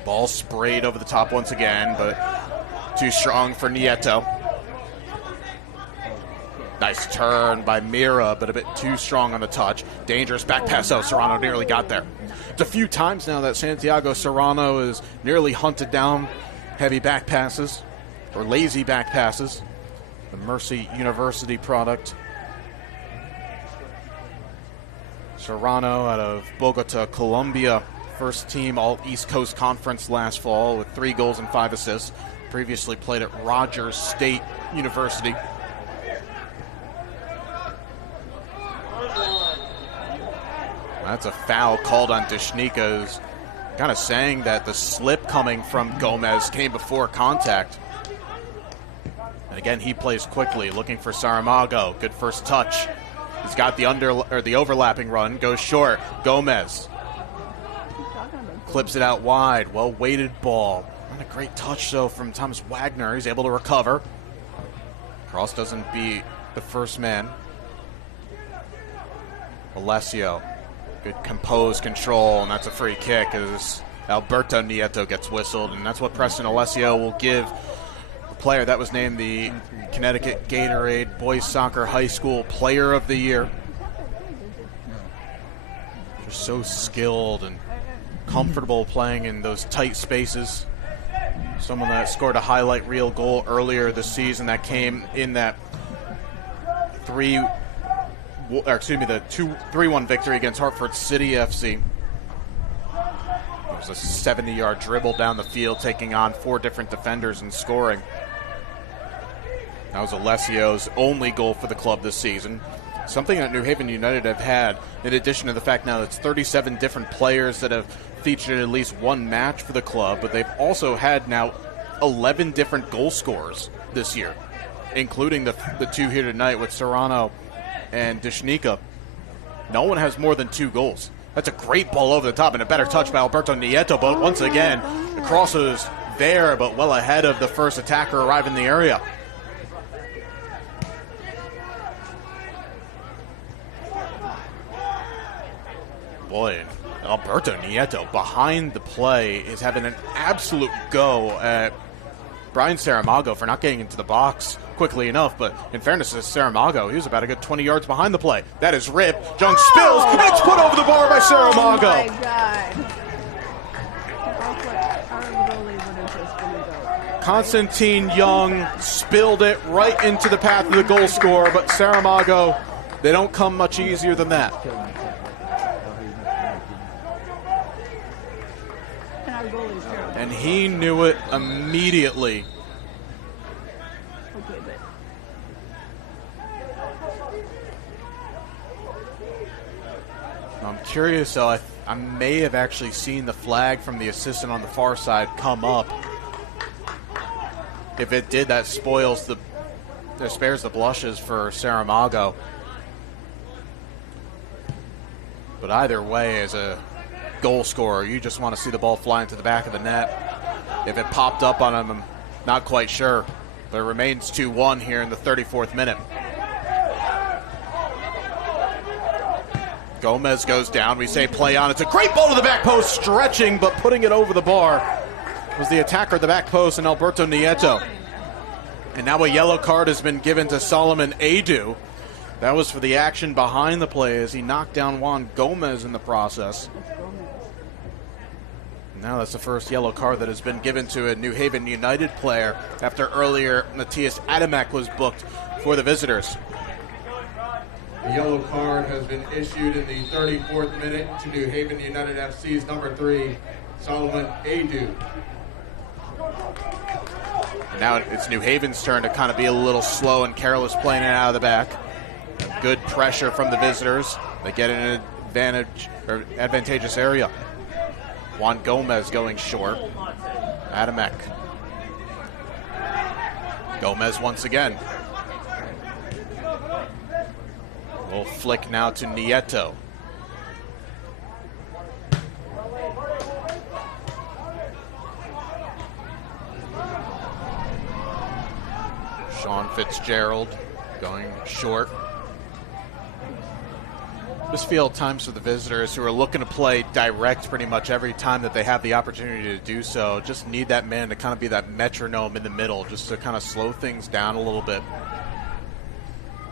Ball sprayed over the top once again, but too strong for Nieto. Nice turn by Mira, but a bit too strong on the touch. Dangerous back pass, though. Serrano nearly got there. It's a few times now that Santiago Serrano is nearly hunted down heavy back passes, or lazy back passes. The Mercy University product. Serrano out of Bogota, Colombia. First team All East Coast Conference last fall with 3 goals and 5 assists. Previously played at Rogers State University. That's a foul called on Deshnika, who's kind of saying that the slip coming from Gomez came before contact. And again, he plays quickly, looking for Saramago. Good first touch. He's got the overlapping run, goes short. Gomez clips it out wide. Well-weighted ball. Not a great touch, though, from Thomas Wagner. He's able to recover. Cross doesn't beat the first man. Alessio. Good composed control, and that's a free kick as Alberto Nieto gets whistled, and that's what Preston Alessio will give the player that was named the Connecticut Gatorade Boys Soccer High School Player of the Year. Just so skilled and comfortable playing in those tight spaces. Someone that scored a highlight reel goal earlier this season that came in that the 3-1 victory against Hartford City FC. It was a 70-yard dribble down the field, taking on 4 different defenders and scoring. That was Alessio's only goal for the club this season. Something that New Haven United have had, in addition to the fact now it's 37 different players that have featured in at least one match for the club, but they've also had now 11 different goal scorers this year, including the 2 here tonight with Serrano and Deshnika. No one has more than 2 goals. That's a great ball over the top and a better touch by Alberto Nieto, but once again, the cross was there, but well ahead of the first attacker arriving in the area. Boy, Alberto Nieto behind the play is having an absolute go at Brian Saramago for not getting into the box quickly enough, but in fairness to Saramago, he was about a good 20 yards behind the play. That is ripped. Jung spills, and it's put over the bar by Saramago. Oh, my God. Constantine Young spilled it right into the path of the goal scorer, but Saramago, they don't come much easier than that. And he knew it immediately. Okay, but I'm curious, though. I may have actually seen the flag from the assistant on the far side come up. If it did, that spares the blushes for Saramago. But either way, as a goal scorer, you just want to see the ball fly into the back of the net. If it popped up on him, I'm not quite sure. But it remains 2-1 here in the 34th minute. Gomez goes down. We say play on. It's a great ball to the back post, stretching, but putting it over the bar was the attacker at the back post, and Alberto Nieto. And now a yellow card has been given to Solomon Adu. That was for the action behind the play as he knocked down Juan Gomez in the process. Now that's the first yellow card that has been given to a New Haven United player after earlier Matthias Adamek was booked for the visitors. The yellow card has been issued in the 34th minute to New Haven United FC's number 3, Solomon Adu. And now it's New Haven's turn to kind of be a little slow and careless playing it out of the back. Good pressure from the visitors. They get in an advantageous area. Juan Gomez going short. Adamek. Gomez once again. Little flick now to Nieto. Sean Fitzgerald going short. Just feel at times for the visitors who are looking to play direct pretty much every time that they have the opportunity to do so. Just need that man to kind of be that metronome in the middle, just to kind of slow things down a little bit.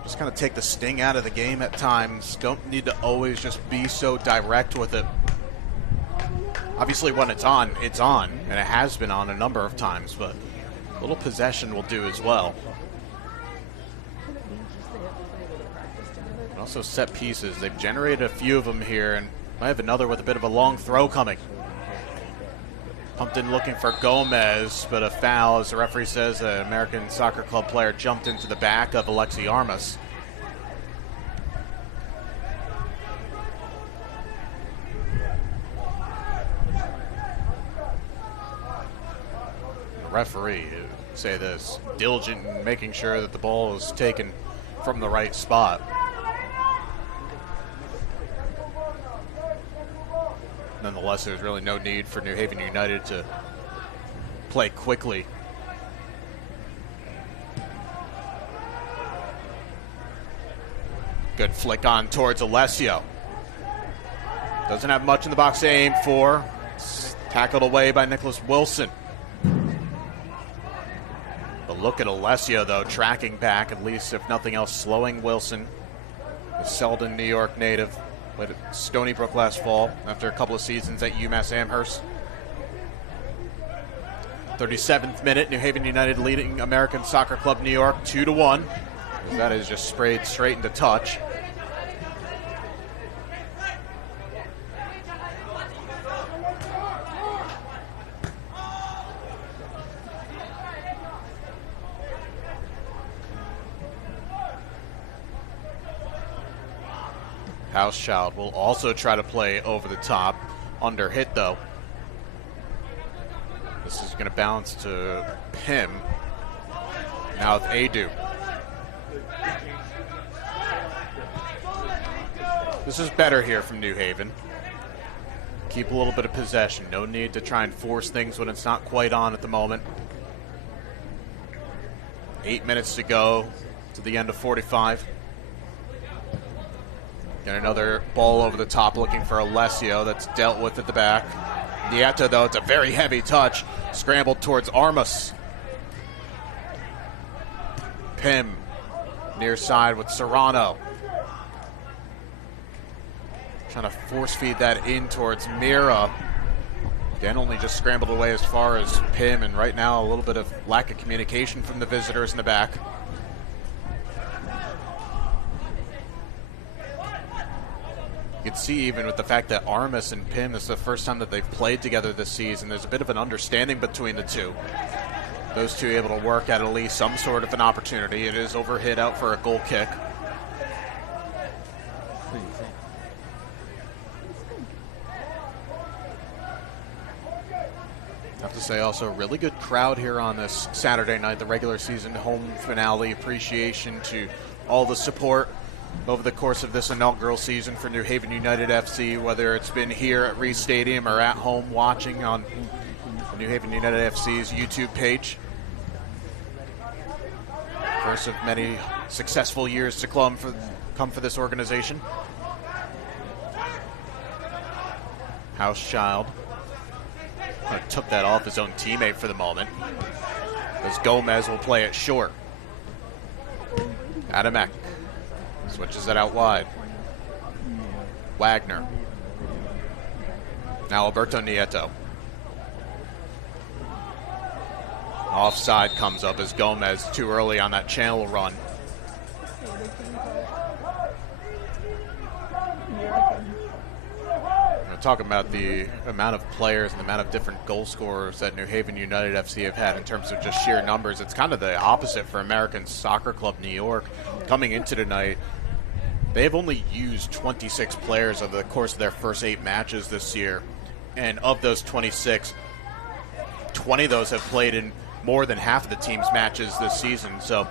Just kind of take the sting out of the game at times. Don't need to always just be so direct with it. Obviously when it's on, and it has been on a number of times, but a little possession will do as well. And also set pieces. They've generated a few of them here, and might have another with a bit of a long throw coming. Pumped in looking for Gomez, but a foul, as the referee says, an American Soccer Club player jumped into the back of Alexi Armas. The referee, say this, diligent in making sure that the ball is taken from the right spot. Nonetheless, there's really no need for New Haven United to play quickly. Good flick on towards Alessio. Doesn't have much in the box to aim for. It's tackled away by Nicholas Wilson. But look at Alessio, though, tracking back, at least, if nothing else, slowing Wilson. The Selden, New York native. Played at Stony Brook last fall after a couple of seasons at UMass Amherst. 37th minute, New Haven United leading American Soccer Club New York 2-1. That is just sprayed straight into touch. Housechild will also try to play over the top. Under hit, though. This is going to bounce to Pym. Now with Adu. This is better here from New Haven. Keep a little bit of possession. No need to try and force things when it's not quite on at the moment. 8 minutes to go to the end of 45. Got another ball over the top looking for Alessio. That's dealt with at the back. Nieto, though, it's a very heavy touch. Scrambled towards Armas. Pym near side with Serrano. Trying to force feed that in towards Mira. Again, only just scrambled away as far as Pym, and right now a little bit of lack of communication from the visitors in the back. You can see even with the fact that Armas and Pym, this is the first time that they've played together this season, there's a bit of an understanding between the two. Those two able to work at least some sort of an opportunity. It is overhit out for a goal kick. I have to say also, really good crowd here on this Saturday night, the regular season home finale. Appreciation to all the support over the course of this inaugural season for New Haven United FC, whether it's been here at Reese Stadium or at home watching on New Haven United FC's YouTube page. First of many successful years to come for this organization. Hauschild took that off his own teammate for the moment, as Gomez will play it short. Adamek switches it out wide. Wagner. Now Alberto Nieto. Offside comes up as Gomez too early on that channel run. Talking about the amount of players and the amount of different goal scorers that New Haven United FC have had in terms of just sheer numbers. It's kind of the opposite for American Soccer Club New York. Coming into tonight, they have only used 26 players over the course of their first 8 matches this year. And of those 26, 20 of those have played in more than half of the team's matches this season. So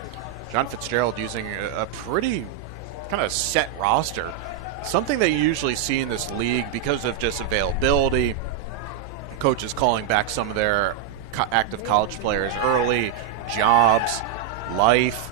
John Fitzgerald using a pretty kind of set roster. Something that you usually see in this league because of just availability, coaches calling back some of their active college players early, jobs, life.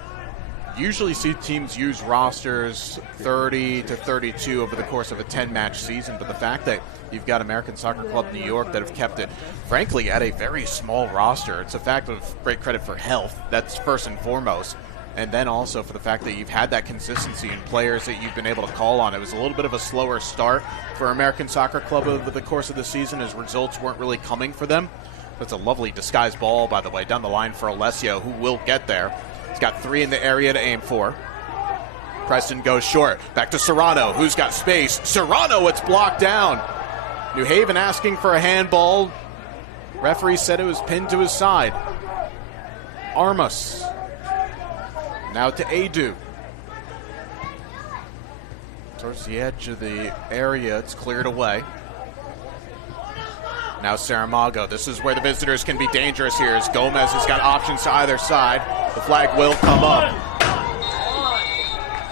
Usually see teams use rosters 30 to 32 over the course of a 10-match season, but the fact that you've got American Soccer Club New York that have kept it, frankly, at a very small roster, it's a fact of great credit for health. That's first and foremost. And then also for the fact that you've had that consistency in players that you've been able to call on. It was a little bit of a slower start for American Soccer Club over the course of the season as results weren't really coming for them. That's a lovely disguised ball, by the way, down the line for Alessio, who will get there. He's got 3 in the area to aim for. Preston goes short. Back to Serrano, who's got space. Serrano, it's blocked down. New Haven asking for a handball. Referee said it was pinned to his side. Armas. Now to Adu. Towards the edge of the area, it's cleared away. Now Saramago. This is where the visitors can be dangerous here as Gomez has got options to either side. The flag will come up.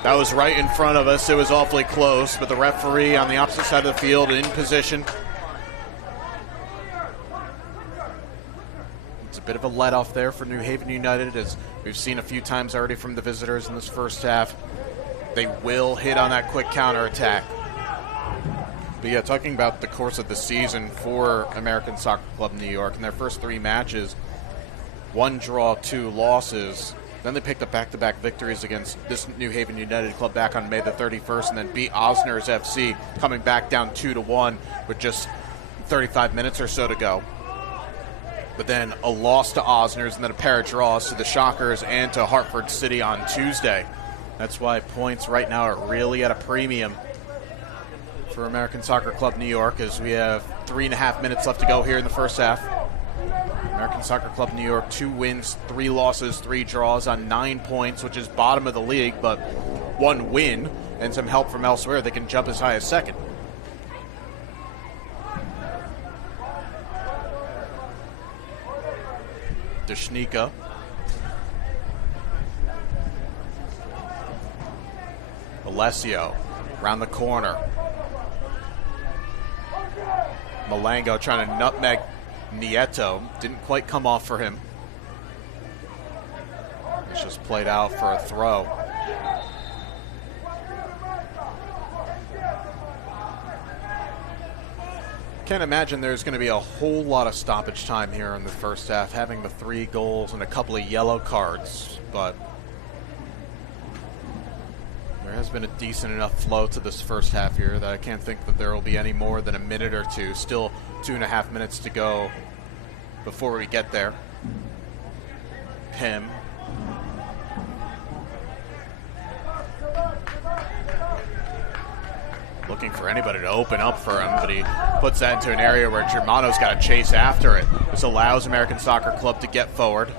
That was right in front of us. It was awfully close, but the referee on the opposite side of the field in position. It's a bit of a let-off there for New Haven United, as we've seen a few times already from the visitors in this first half. They will hit on that quick counterattack. But yeah, talking about the course of the season for American Soccer Club New York, in their first 3 matches, 1 draw, 2 losses. Then they picked up back-to-back victories against this New Haven United club back on May the 31st, and then beat Osners FC, coming back down 2-1 with just 35 minutes or so to go. But then a loss to Osners, and then a pair of draws to the Shockers and to Hartford City on Tuesday. That's why points right now are really at a premium for American Soccer Club New York, as we have 3.5 minutes left to go here in the first half. American Soccer Club New York, 2 wins, 3 losses, 3 draws on 9 points, which is bottom of the league, but 1 win and some help from elsewhere, they can jump as high as second. Deshnika. Alessio around the corner. Malango trying to nutmeg Nieto. Didn't quite come off for him. It's just played out for a throw. Can't imagine there's going to be a whole lot of stoppage time here in the first half, having the 3 goals and a couple of yellow cards, but there has been a decent enough flow to this first half here that I can't think that there will be any more than a minute or two. Still 2.5 minutes to go before we get there. Pim. Looking for anybody to open up for him, but he puts that into an area where Germano's got to chase after it. This allows American Soccer Club to get forward.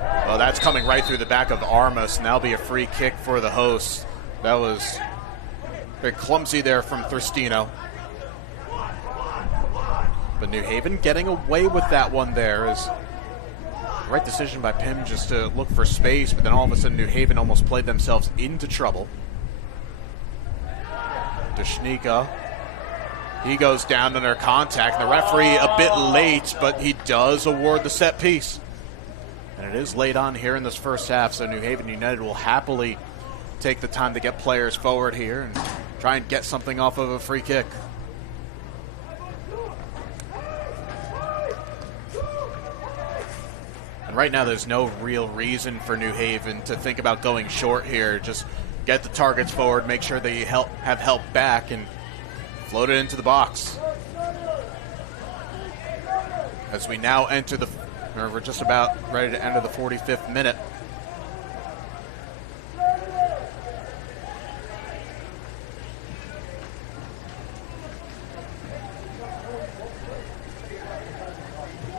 Well, that's coming right through the back of Armas, and that'll be a free kick for the hosts. That was very clumsy there from Thristino. But New Haven getting away with that one there is the right decision by Pim, just to look for space, but then all of a sudden New Haven almost played themselves into trouble. Deshnika He goes down under contact. The referee a bit late, but he does award the set piece. And it is late on here in this first half, so New Haven United will happily take the time to get players forward here and try and get something off of a free kick. And right now there's no real reason for New Haven to think about going short here. Just get the targets forward, make sure they have help back, and float it into the box. As we now enter we're just about ready to enter the 45th minute.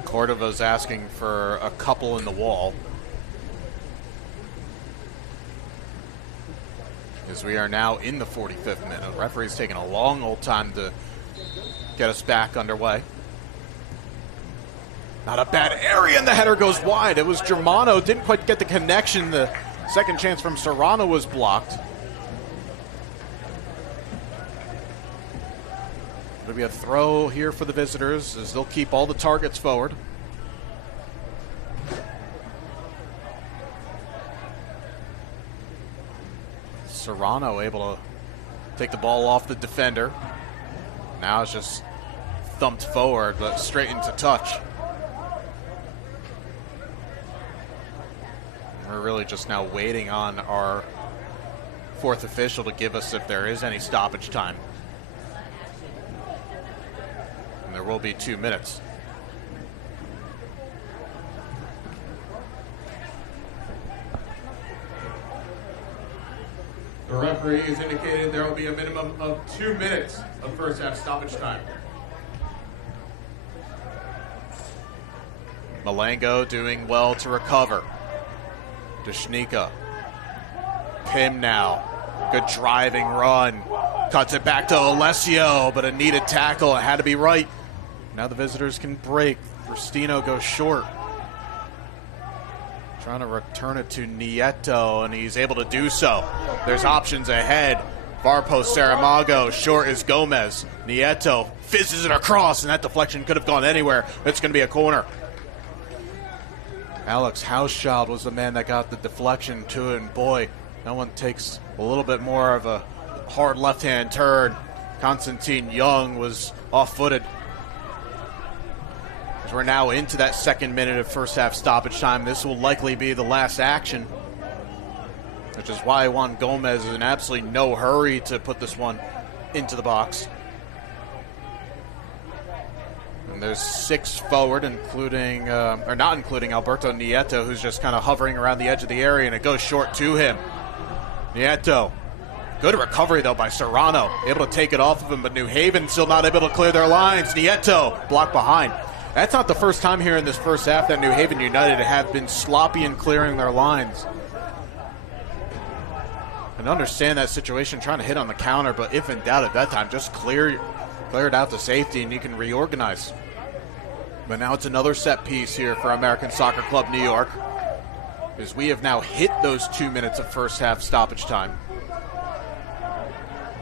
Cordova's asking for a couple in the wall. As we are now in the 45th minute. The referee's taking a long old time to get us back underway. Not a bad area, and the header goes wide. It was Germano, didn't quite get the connection. The second chance from Serrano was blocked. It'll be a throw here for the visitors as they'll keep all the targets forward. Serrano able to take the ball off the defender. Now it's just thumped forward, but straight into touch. We're really just now waiting on our fourth official to give us if there is any stoppage time. And there will be 2 minutes. The referee has indicated there will be a minimum of 2 minutes of first half stoppage time. Malengo doing well to recover. Deshnika. Pim now. Good driving run. Cuts it back to Alessio, but a needed tackle. It had to be right. Now the visitors can break. Rustino goes short. Trying to return it to Nieto, and he's able to do so. There's options ahead. Far post Saramago. Short is Gomez. Nieto fizzes it across, and that deflection could have gone anywhere. It's going to be a corner. Alex Hauschild was the man that got the deflection to it, and boy, no one takes a little bit more of a hard left-hand turn. Constantine Young was off-footed. As we're now into that second minute of first half stoppage time, this will likely be the last action, which is why Juan Gomez is in absolutely no hurry to put this one into the box. And there's 6 forward, including, or not including Alberto Nieto, who's just kind of hovering around the edge of the area, and it goes short to him. Nieto, good recovery though by Serrano, able to take it off of him, but New Haven still not able to clear their lines. Nieto blocked behind. That's not the first time here in this first half that New Haven United have been sloppy in clearing their lines. And understand that situation, trying to hit on the counter, but if in doubt at that time, just clear it out to safety and you can reorganize. But now it's another set piece here for American Soccer Club New York, as we have now hit those 2 minutes of first half stoppage time.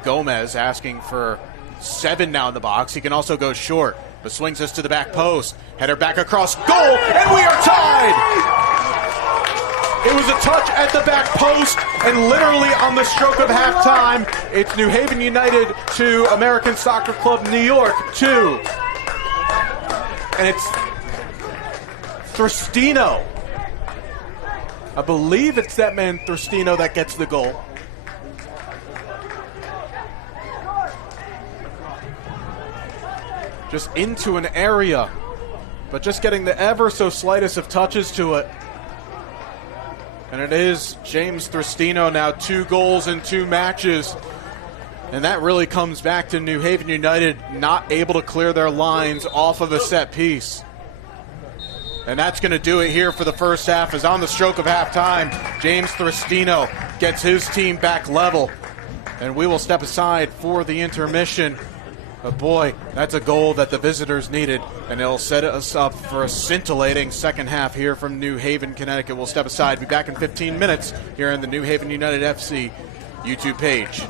Gomez asking for 7 now in the box. He can also go short, but swings us to the back post. Header back across, goal, and we are tied! It was a touch at the back post, and literally on the stroke of halftime, it's New Haven United 2, American Soccer Club New York 2. And it's Thrustino. I believe it's that man Thrustino that gets the goal. Just into an area, but just getting the ever so slightest of touches to it. And it is James Thrustino now, 2 goals in 2 matches. And that really comes back to New Haven United not able to clear their lines off of a set piece. And that's going to do it here for the first half, as on the stroke of halftime, James Thrustino gets his team back level. And we will step aside for the intermission. But boy, that's a goal that the visitors needed, and it'll set us up for a scintillating second half here from New Haven, Connecticut. We'll step aside, be back in 15 minutes here on the New Haven United FC YouTube page.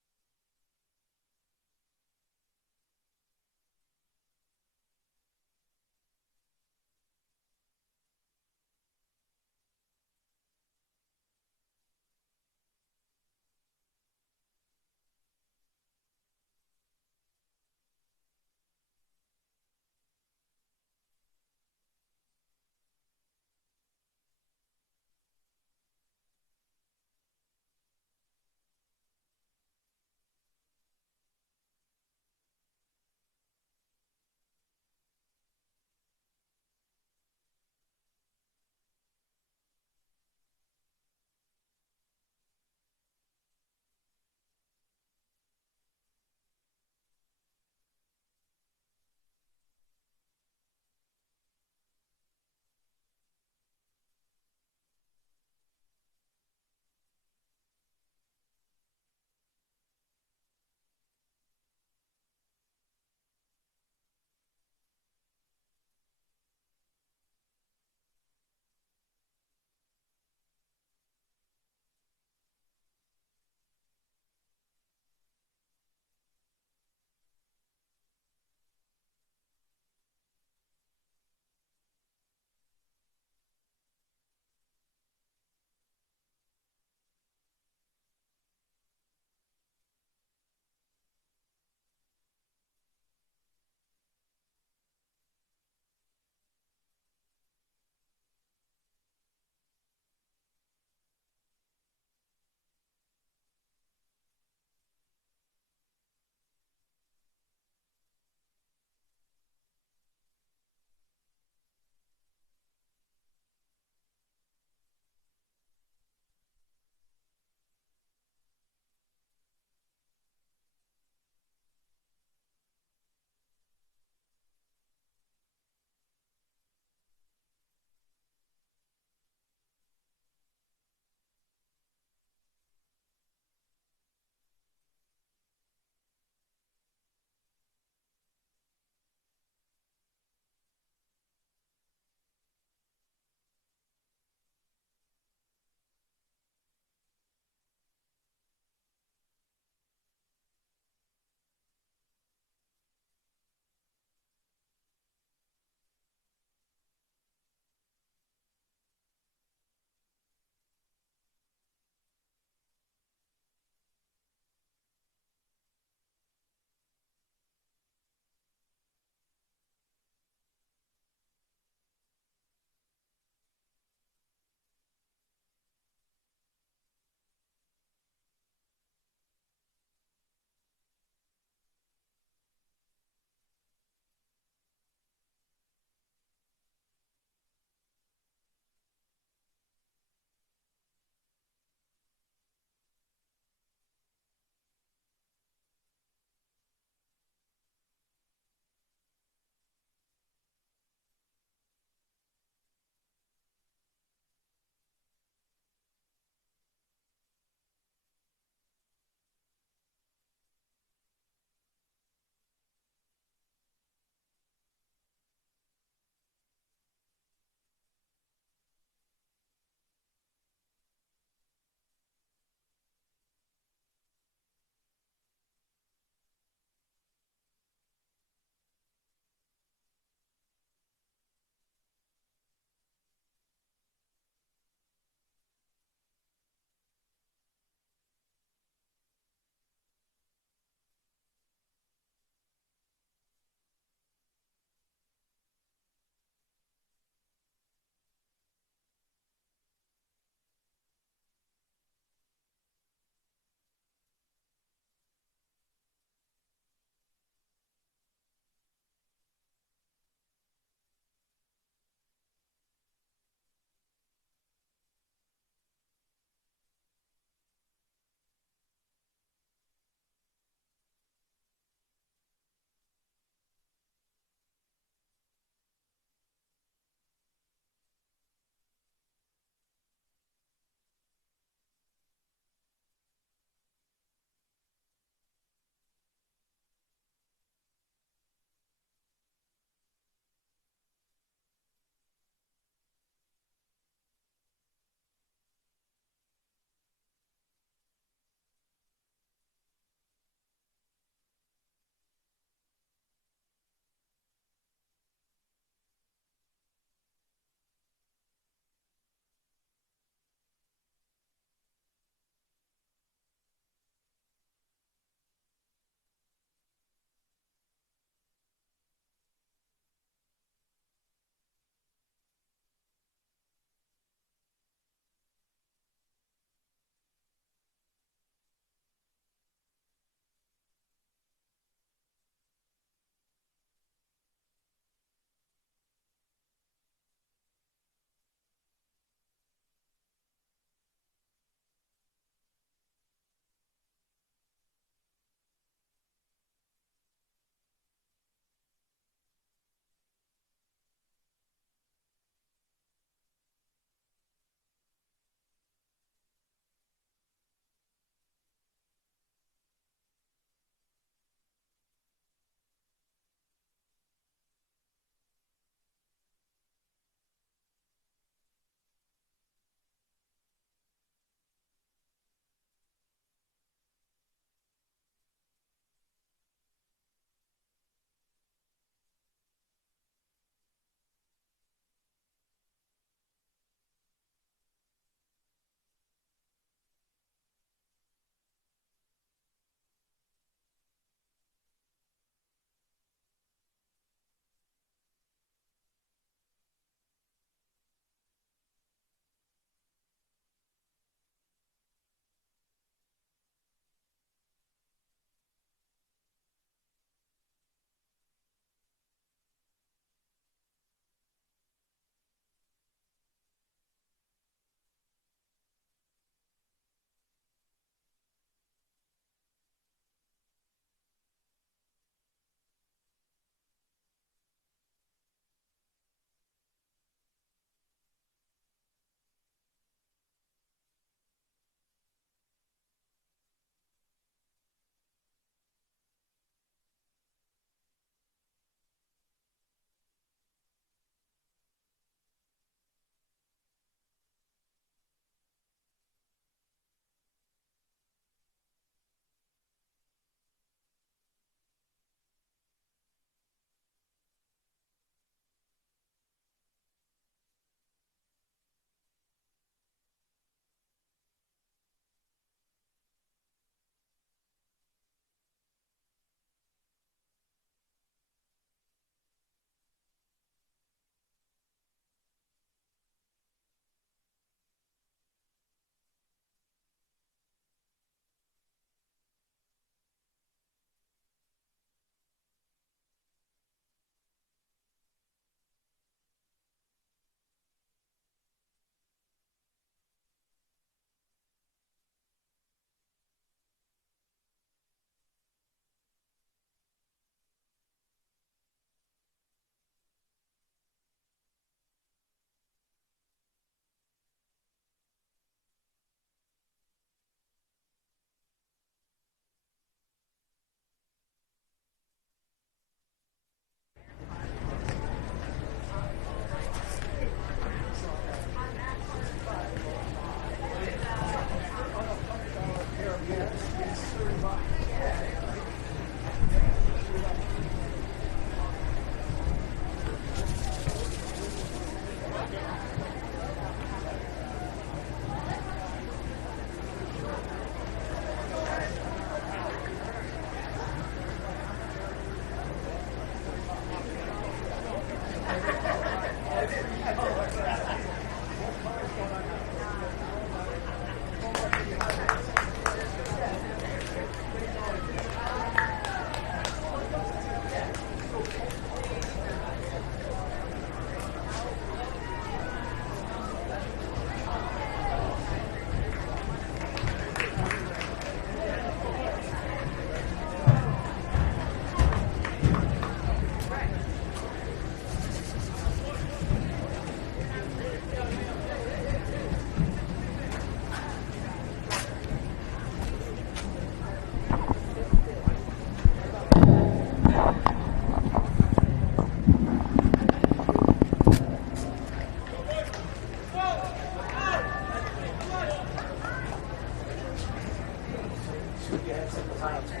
to get a single title team.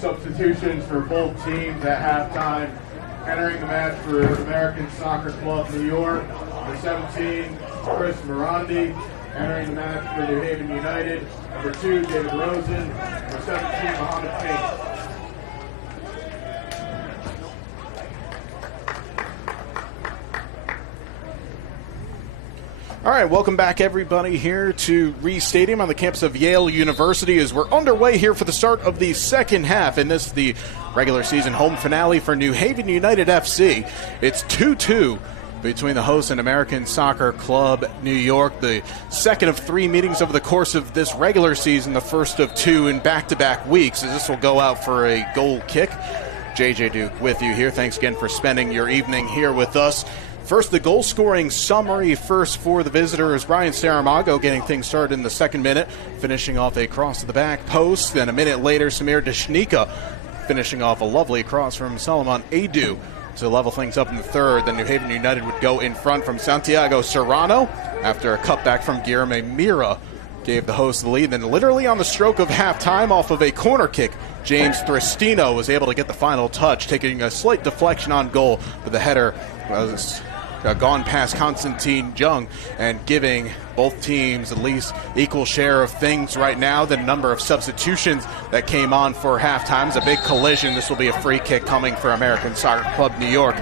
Substitutions for both teams at halftime. Entering the match for American Soccer Club New York, number 17, Chris Morandi. Entering the match for New Haven United, number 2, David Rosen. Number 17, Mohammed Payne. All right, welcome back, everybody, here to Reese Stadium on the campus of Yale University as we're underway here for the start of the second half, and this is the regular season home finale for New Haven United FC. It's 2-2 between the host and American Soccer Club New York, the second of 3 meetings over the course of this regular season, the first of 2 in back-to-back weeks, as this will go out for a goal kick. JJ Duke with you here. Thanks again for spending your evening here with us. First, the goal-scoring summary first for the visitors. Brian Saramago getting things started in the second minute, finishing off a cross to the back post. Then a minute later, Samir Deshnika finishing off a lovely cross from Solomon Adu to level things up in the third. Then New Haven United would go in front from Santiago Serrano after a cutback from Guilherme Mira gave the host the lead. Then literally on the stroke of halftime off of a corner kick, James Thristino was able to get the final touch, taking a slight deflection on goal, but the header was gone past Constantine Jung and giving both teams at least equal share of things right now. The number of substitutions that came on for halftime is a big collision. This will be a free kick coming for American Soccer Club New York.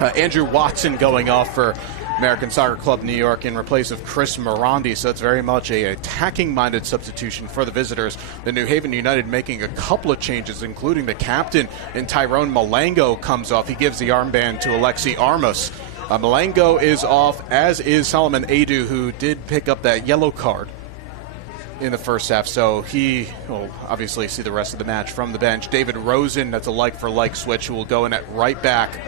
Andrew Watson going off for American Soccer Club New York in replace of Chris Morandi, so it's very much a attacking-minded substitution for the visitors. The New Haven United making a couple of changes, including the captain, and Tyrone Malango comes off. He gives the armband to Alexi Armas. Malango is off, as is Solomon Adu, who did pick up that yellow card in the first half, so he will obviously see the rest of the match from the bench. David Rosen, that's a like-for-like switch, who will go in at right back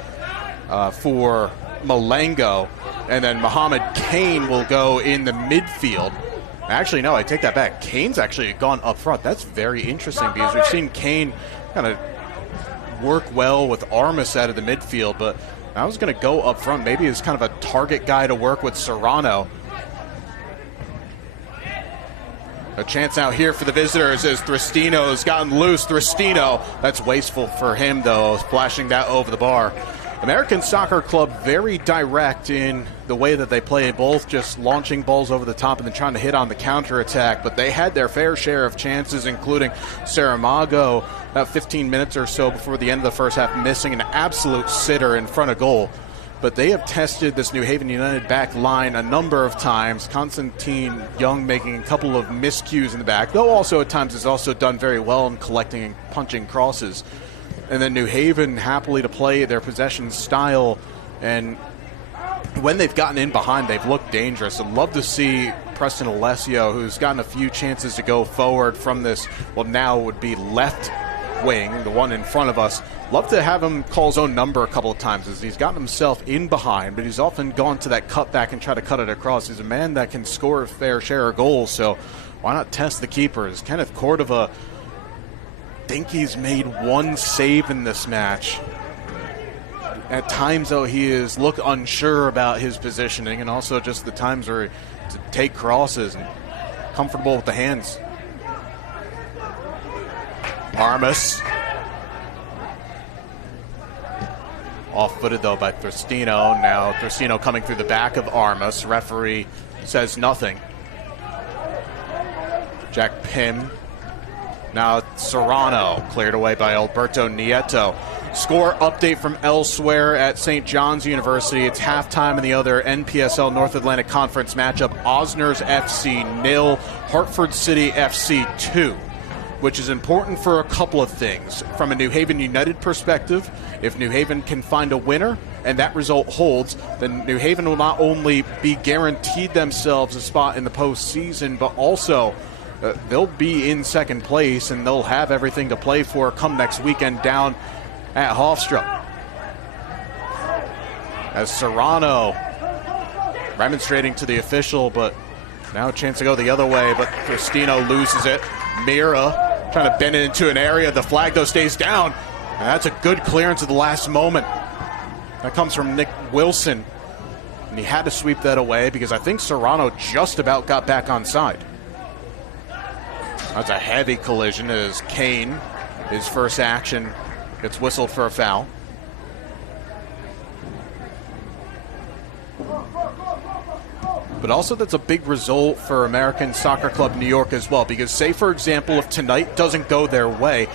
for Malango. And then Mohamed Kane will go in the midfield. Actually, no, I take that back. Kane's actually gone up front. That's very interesting because we've seen Kane kind of work well with Armas out of the midfield, but I was going to go up front maybe as kind of a target guy to work with Serrano. A chance out here for the visitors as Thristino has gotten loose. Thristino, that's wasteful for him, though, flashing that over the bar. American Soccer Club very direct in the way that they play, both just launching balls over the top and then trying to hit on the counterattack, but they had their fair share of chances, including Saramago about 15 minutes or so before the end of the first half, missing an absolute sitter in front of goal. But they have tested this New Haven United back line a number of times. Constantine Young making a couple of miscues in the back, though also at times has also done very well in collecting and punching crosses. And then New Haven happily to play their possession style, and when they've gotten in behind, they've looked dangerous. I'd love to see Preston Alessio, who's gotten a few chances to go forward from this, well, now would be left wing, the one in front of us. Love to have him call his own number a couple of times, as he's gotten himself in behind, but he's often gone to that cutback and try to cut it across. He's a man that can score a fair share of goals, so why not test the keepers? Kenneth Cordova, I think he's made one save in this match. At times, though, he has looked unsure about his positioning, and also just the times where to take crosses and comfortable with the hands. Armas. Off-footed, though, by Thristino. Now Thristino coming through the back of Armas. Referee says nothing. Jack Pym. Now Serrano cleared away by Alberto Nieto. Score update from elsewhere at St. John's University. It's halftime in the other NPSL North Atlantic Conference matchup. Osners FC 0, Hartford City FC 2, which is important for a couple of things. From a New Haven United perspective, if New Haven can find a winner and that result holds, then New Haven will not only be guaranteed themselves a spot in the postseason, but also they'll be in second place and they'll have everything to play for come next weekend down at Hofstra. As Serrano remonstrating to the official, but now a chance to go the other way, but Cristino loses it. Mira trying to bend it into an area. The flag, though, stays down. And that's a good clearance at the last moment. That comes from Nick Wilson. And he had to sweep that away because I think Serrano just about got back on side. That's a heavy collision as Kane, his first action, gets whistled for a foul. But also that's a big result for American Soccer Club New York as well, because say, for example, if tonight doesn't go their way,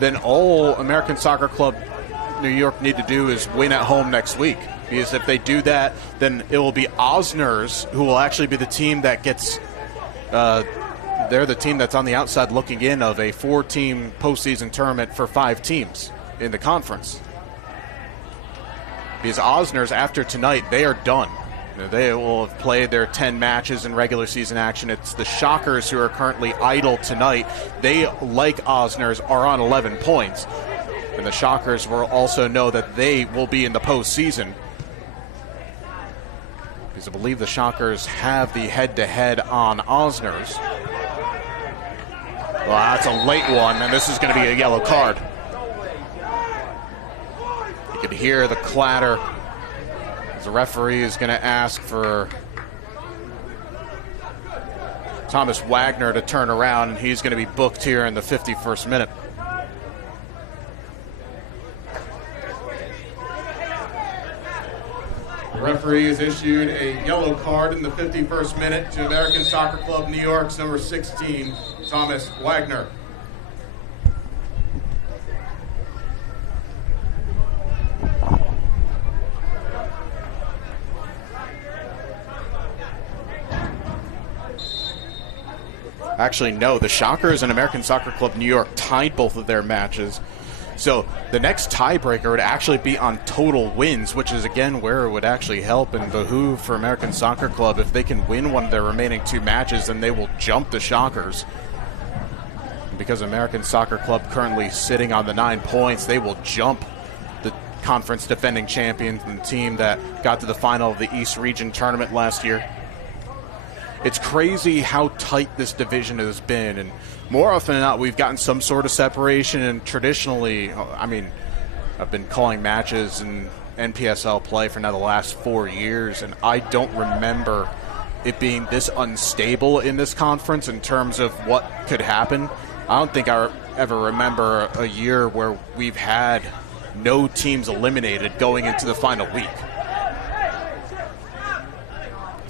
then all American Soccer Club New York need to do is win at home next week. Because if they do that, then it will be Osners who will actually be the team that gets, they're the team that's on the outside looking in of a 4-team postseason tournament for 5 teams in the conference. Because Osners, after tonight, they are done. They will have played their 10 matches in regular season action. It's the Shockers who are currently idle tonight. They, like Osners, are on 11 points. And the Shockers will also know that they will be in the postseason. Because I believe the Shockers have the head-to-head on Osners. Well, that's a late one, and this is going to be a yellow card. You can hear the clatter. The referee is going to ask for Thomas Wagner to turn around, and he's going to be booked here in the 51st minute. The referee has issued a yellow card in the 51st minute to American Soccer Club New York's number 16, Thomas Wagner. Actually, no, the Shockers and American Soccer Club New York tied both of their matches. So the next tiebreaker would actually be on total wins, which is, again, where it would actually help and behoove for American Soccer Club. If they can win one of their remaining 2 matches, then they will jump the Shockers. Because American Soccer Club currently sitting on the 9 points, they will jump the conference defending champions and the team that got to the final of the East Region tournament last year. It's crazy how tight this division has been, and more often than not, we've gotten some sort of separation, and traditionally, I mean, I've been calling matches in NPSL play for now the last 4 years, and I don't remember it being this unstable in this conference in terms of what could happen. I don't think I ever remember a year where we've had no teams eliminated going into the final week.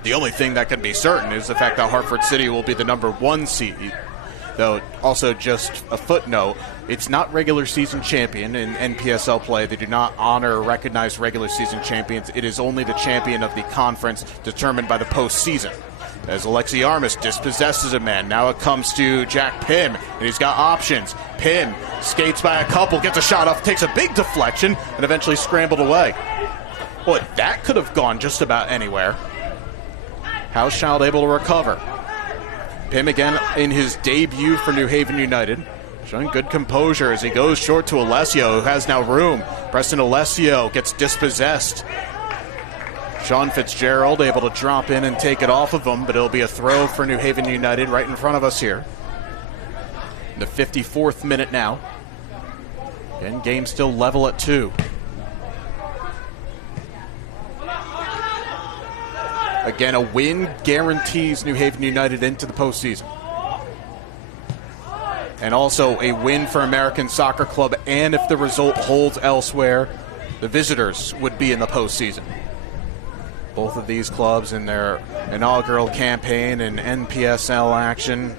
The only thing that can be certain is the fact that Hartford City will be the number 1 seed. Though, also just a footnote, it's not regular season champion in NPSL play. They do not honor or recognize regular season champions. It is only the champion of the conference determined by the postseason. As Alexi Armas dispossesses a man, now it comes to Jack Pym, and he's got options. Pym skates by a couple, gets a shot off, takes a big deflection, and eventually scrambled away. Boy, that could have gone just about anywhere. Hauschild able to recover. Pym again in his debut for New Haven United, showing good composure as he goes short to Alessio, who has now room. Preston Alessio gets dispossessed. Sean Fitzgerald able to drop in and take it off of him, but it'll be a throw for New Haven United right in front of us here. In the 54th minute now. Again, game still level at 2. Again, a win guarantees New Haven United into the postseason. And also a win for American Soccer Club, and if the result holds elsewhere, the visitors would be in the postseason. Both of these clubs in their inaugural campaign in NPSL action.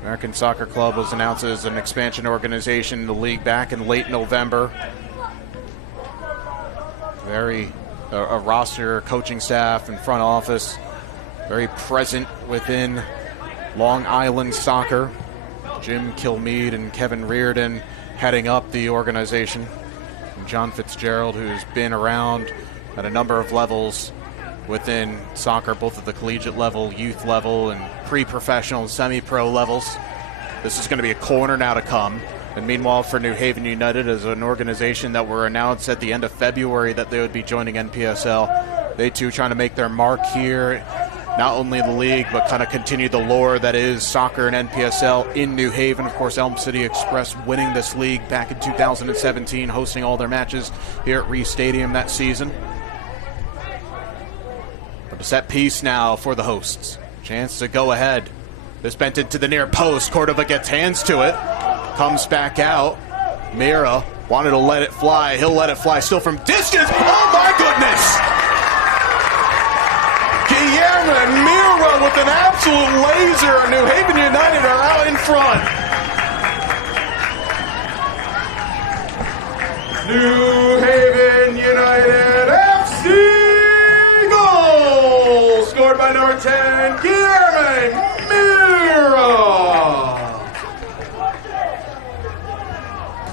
American Soccer Club was announced as an expansion organization in the league back in late November. A roster, coaching staff, and front office very present within Long Island soccer. Jim Kilmeade and Kevin Reardon heading up the organization. And John Fitzgerald, who's been around at a number of levels within soccer, both at the collegiate level, youth level, and pre-professional and semi-pro levels. This is going to be a corner now to come. And meanwhile, for New Haven United, as an organization that were announced at the end of February that they would be joining NPSL, they too trying to make their mark here, not only in the league, but kind of continue the lore that is soccer and NPSL in New Haven. Of course, Elm City Express winning this league back in 2017, hosting all their matches here at Reese Stadium that season. But a set piece now for the hosts. Chance to go ahead. This bent into the near post. Cordova gets hands to it. Comes back out. Mira wanted to let it fly. He'll let it fly still from distance. Oh my goodness! Guillermo Mira with an absolute laser. New Haven United are out in front. New Haven United FC goal! Scored by number 10, Guillermo Mira!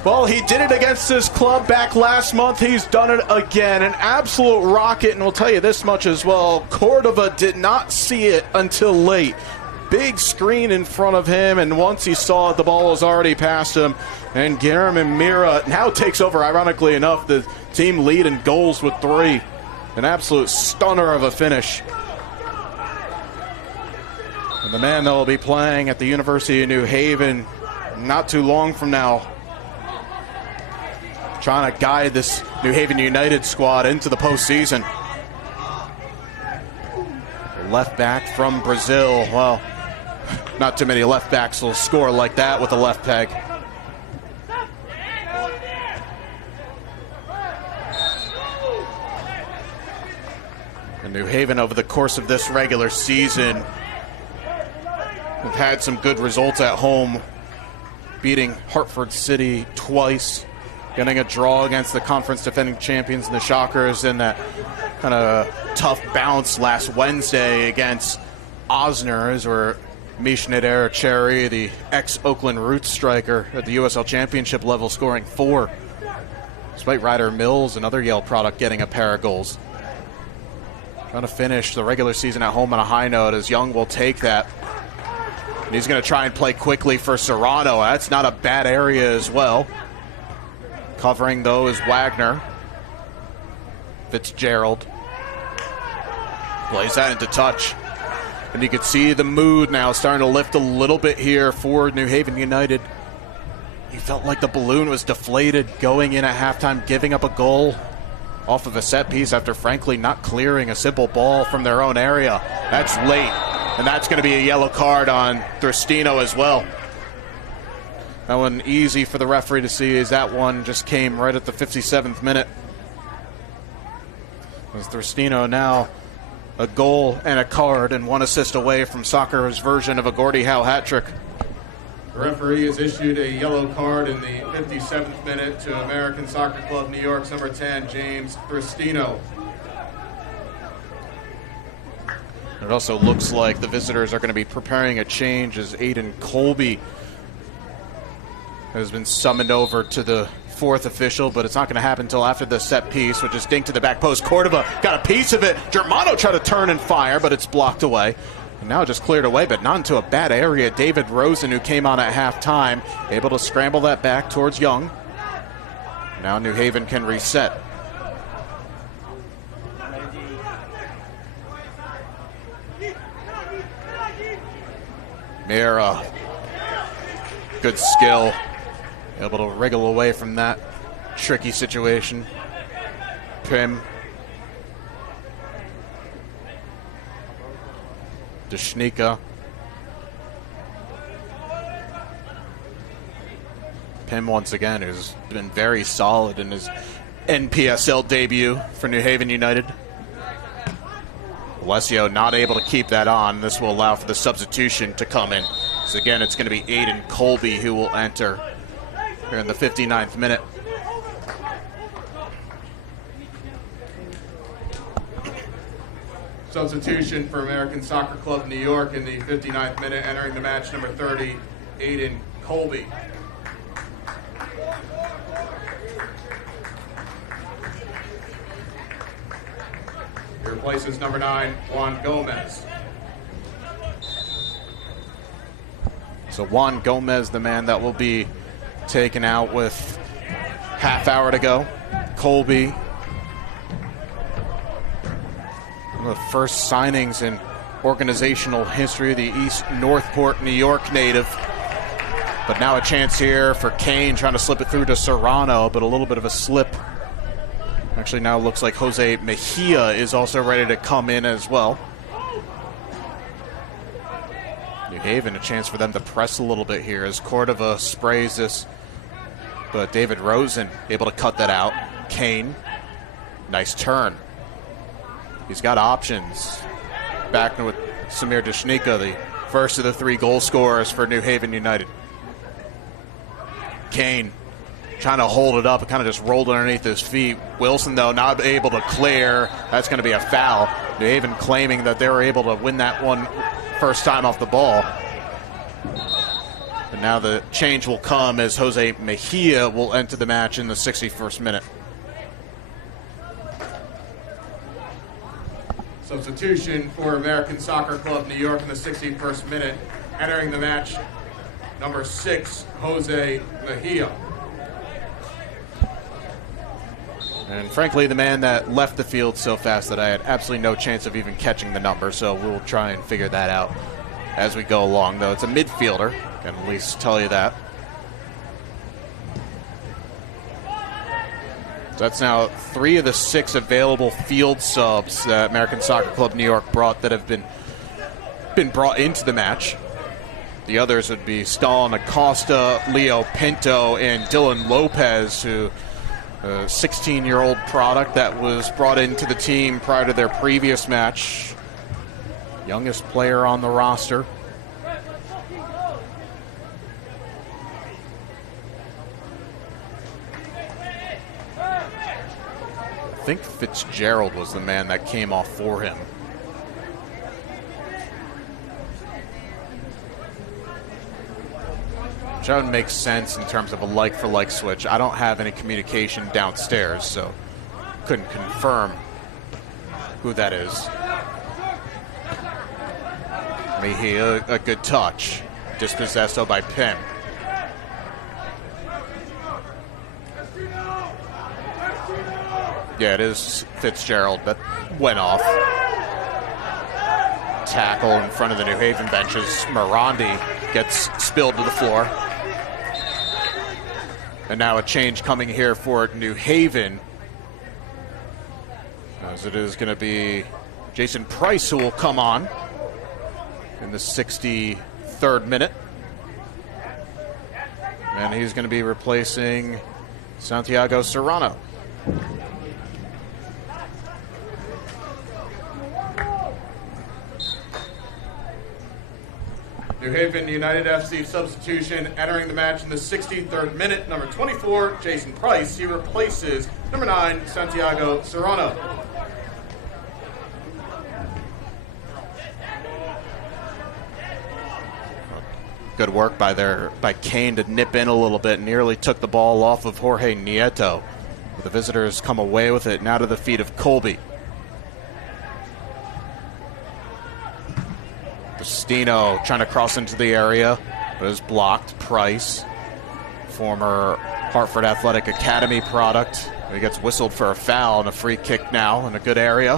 Well, he did it against his club back last month. He's done it again. An absolute rocket, and we'll tell you this much as well. Cordova did not see it until late. Big screen in front of him, and once he saw it, the ball was already past him. And Guillermo Mira now takes over, ironically enough, the team lead in goals with 3. An absolute stunner of a finish. And the man that will be playing at the University of New Haven not too long from now, trying to guide this New Haven United squad into the postseason. Left back from Brazil. Well, not too many left backs will score like that with a left peg. And New Haven, over the course of this regular season, have had some good results at home, beating Hartford City twice, getting a draw against the conference defending champions, the Shockers, and that kind of tough bounce last Wednesday against Osners, where Mishneder Cherry, the ex-Oakland Roots striker at the USL Championship level, scoring 4. Despite Ryder Mills, another Yale product, getting a pair of goals. Trying to finish the regular season at home on a high note, as Young will take that. And he's going to try and play quickly for Serrano. That's not a bad area as well. Covering, though, is Wagner. Fitzgerald plays that into touch. And you can see the mood now starting to lift a little bit here for New Haven United. You felt like the balloon was deflated going in at halftime, giving up a goal off of a set piece after, frankly, not clearing a simple ball from their own area. That's late, and that's going to be a yellow card on Thristino as well. That one easy for the referee to see, as that one just came right at the 57th minute. As Thristino now a goal and a card and 1 assist away from soccer's version of a Gordie Howe hat trick. The referee has issued a yellow card in the 57th minute to American Soccer Club New York's number 10, James Thristino. It also looks like the visitors are going to be preparing a change, as Aiden Colby has been summoned over to the 4th official, but it's not going to happen until after the set piece, which is dinked to the back post. Cordova got a piece of it. Germano tried to turn and fire, but it's blocked away. And now just cleared away, but not into a bad area. David Rosen, who came on at halftime, able to scramble that back towards Young. Now New Haven can reset. Mira, good skill, able to wriggle away from that tricky situation. Pim, Deshnika, Pim once again, who's been very solid in his NPSL debut for New Haven United. Alessio not able to keep that on. This will allow for the substitution to come in. So again, it's going to be Aiden Colby who will enter here in the 59th minute. Substitution for American Soccer Club New York in the 59th minute, entering the match, number 30, Aiden Colby. He replaces number 9, Juan Gomez. So Juan Gomez, the man that will be taken out with half hour to go. Colby, one of the first signings in organizational history, the East Northport, New York native. But now a chance here for Kane, trying to slip it through to Serrano, but a little bit of a slip. Actually, now it looks like Jose Mejia is also ready to come in as well. New Haven, a chance for them to press a little bit here as Cordova sprays this. But David Rosen able to cut that out. Kane, nice turn. He's got options. Back with Samir Deshnika, the first of the 3 goal scorers for New Haven United. Kane trying to hold it up. It kind of just rolled underneath his feet. Wilson, though, not able to clear. That's going to be a foul. New Haven claiming that they were able to win that one first time off the ball. And now the change will come as Jose Mejia will enter the match in the 61st minute. Substitution for American Soccer Club New York in the 61st minute. Entering the match, number 6, Jose Mejia. And frankly, the man that left the field so fast that I had absolutely no chance of even catching the number, so we'll try and figure that out as we go along, though. It's a midfielder, can at least tell you that. So that's now 3 of the 6 available field subs that American Soccer Club New York brought that have been brought into the match. The others would be Stalin Acosta, Leo Pinto, and Dylan Lopez, who a 16-year-old product that was brought into the team prior to their previous match. Youngest player on the roster. I think Fitzgerald was the man that came off for him. Which would make sense in terms of a like-for-like switch. I don't have any communication downstairs, so couldn't confirm who that is. Mejia, a good touch. Dispossessed though by Penn. Yeah, it is Fitzgerald that went off. Tackle in front of the New Haven benches. Morandi gets spilled to the floor. And now a change coming here for New Haven, as it is going to be Jason Price who will come on in the 63rd minute. And he's going to be replacing Santiago Serrano. New Haven United FC substitution entering the match in the 63rd minute. Number 24, Jason Price. He replaces number 9, Santiago Serrano. Good work by Kane to nip in a little bit. Nearly took the ball off of Jorge Nieto. But the visitors come away with it. Now to the feet of Colby. Destino trying to cross into the area, but is blocked. Price, former Hartford Athletic Academy product. He gets whistled for a foul and a free kick now in a good area.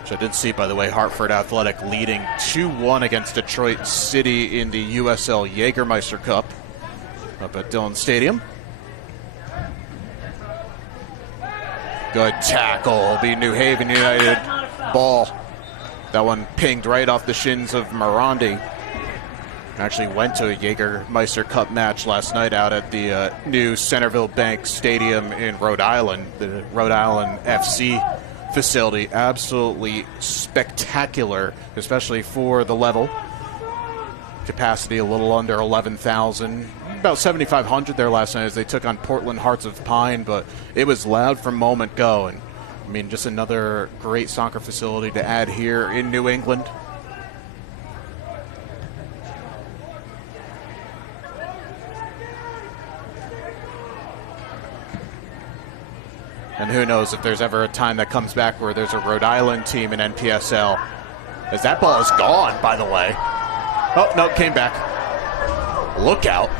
Which I did see, by the way, Hartford Athletic leading 2-1 against Detroit City in the USL Jägermeister Cup up at Dillon Stadium. Good tackle. It'll be New Haven United ball. That one pinged right off the shins of Morandi. Actually went to a Jägermeister Cup match last night out at the new Centerville Bank Stadium in Rhode Island, the Rhode Island FC facility. Absolutely spectacular, especially for the level. Capacity a little under 11,000. About 7,500 there last night as they took on Portland Hearts of Pine, but it was loud from moment go. And I mean, just another great soccer facility to add here in New England. And who knows if there's ever a time that comes back where there's a Rhode Island team in NPSL. As that ball is gone, by the way. Oh, no, came back. Lookout.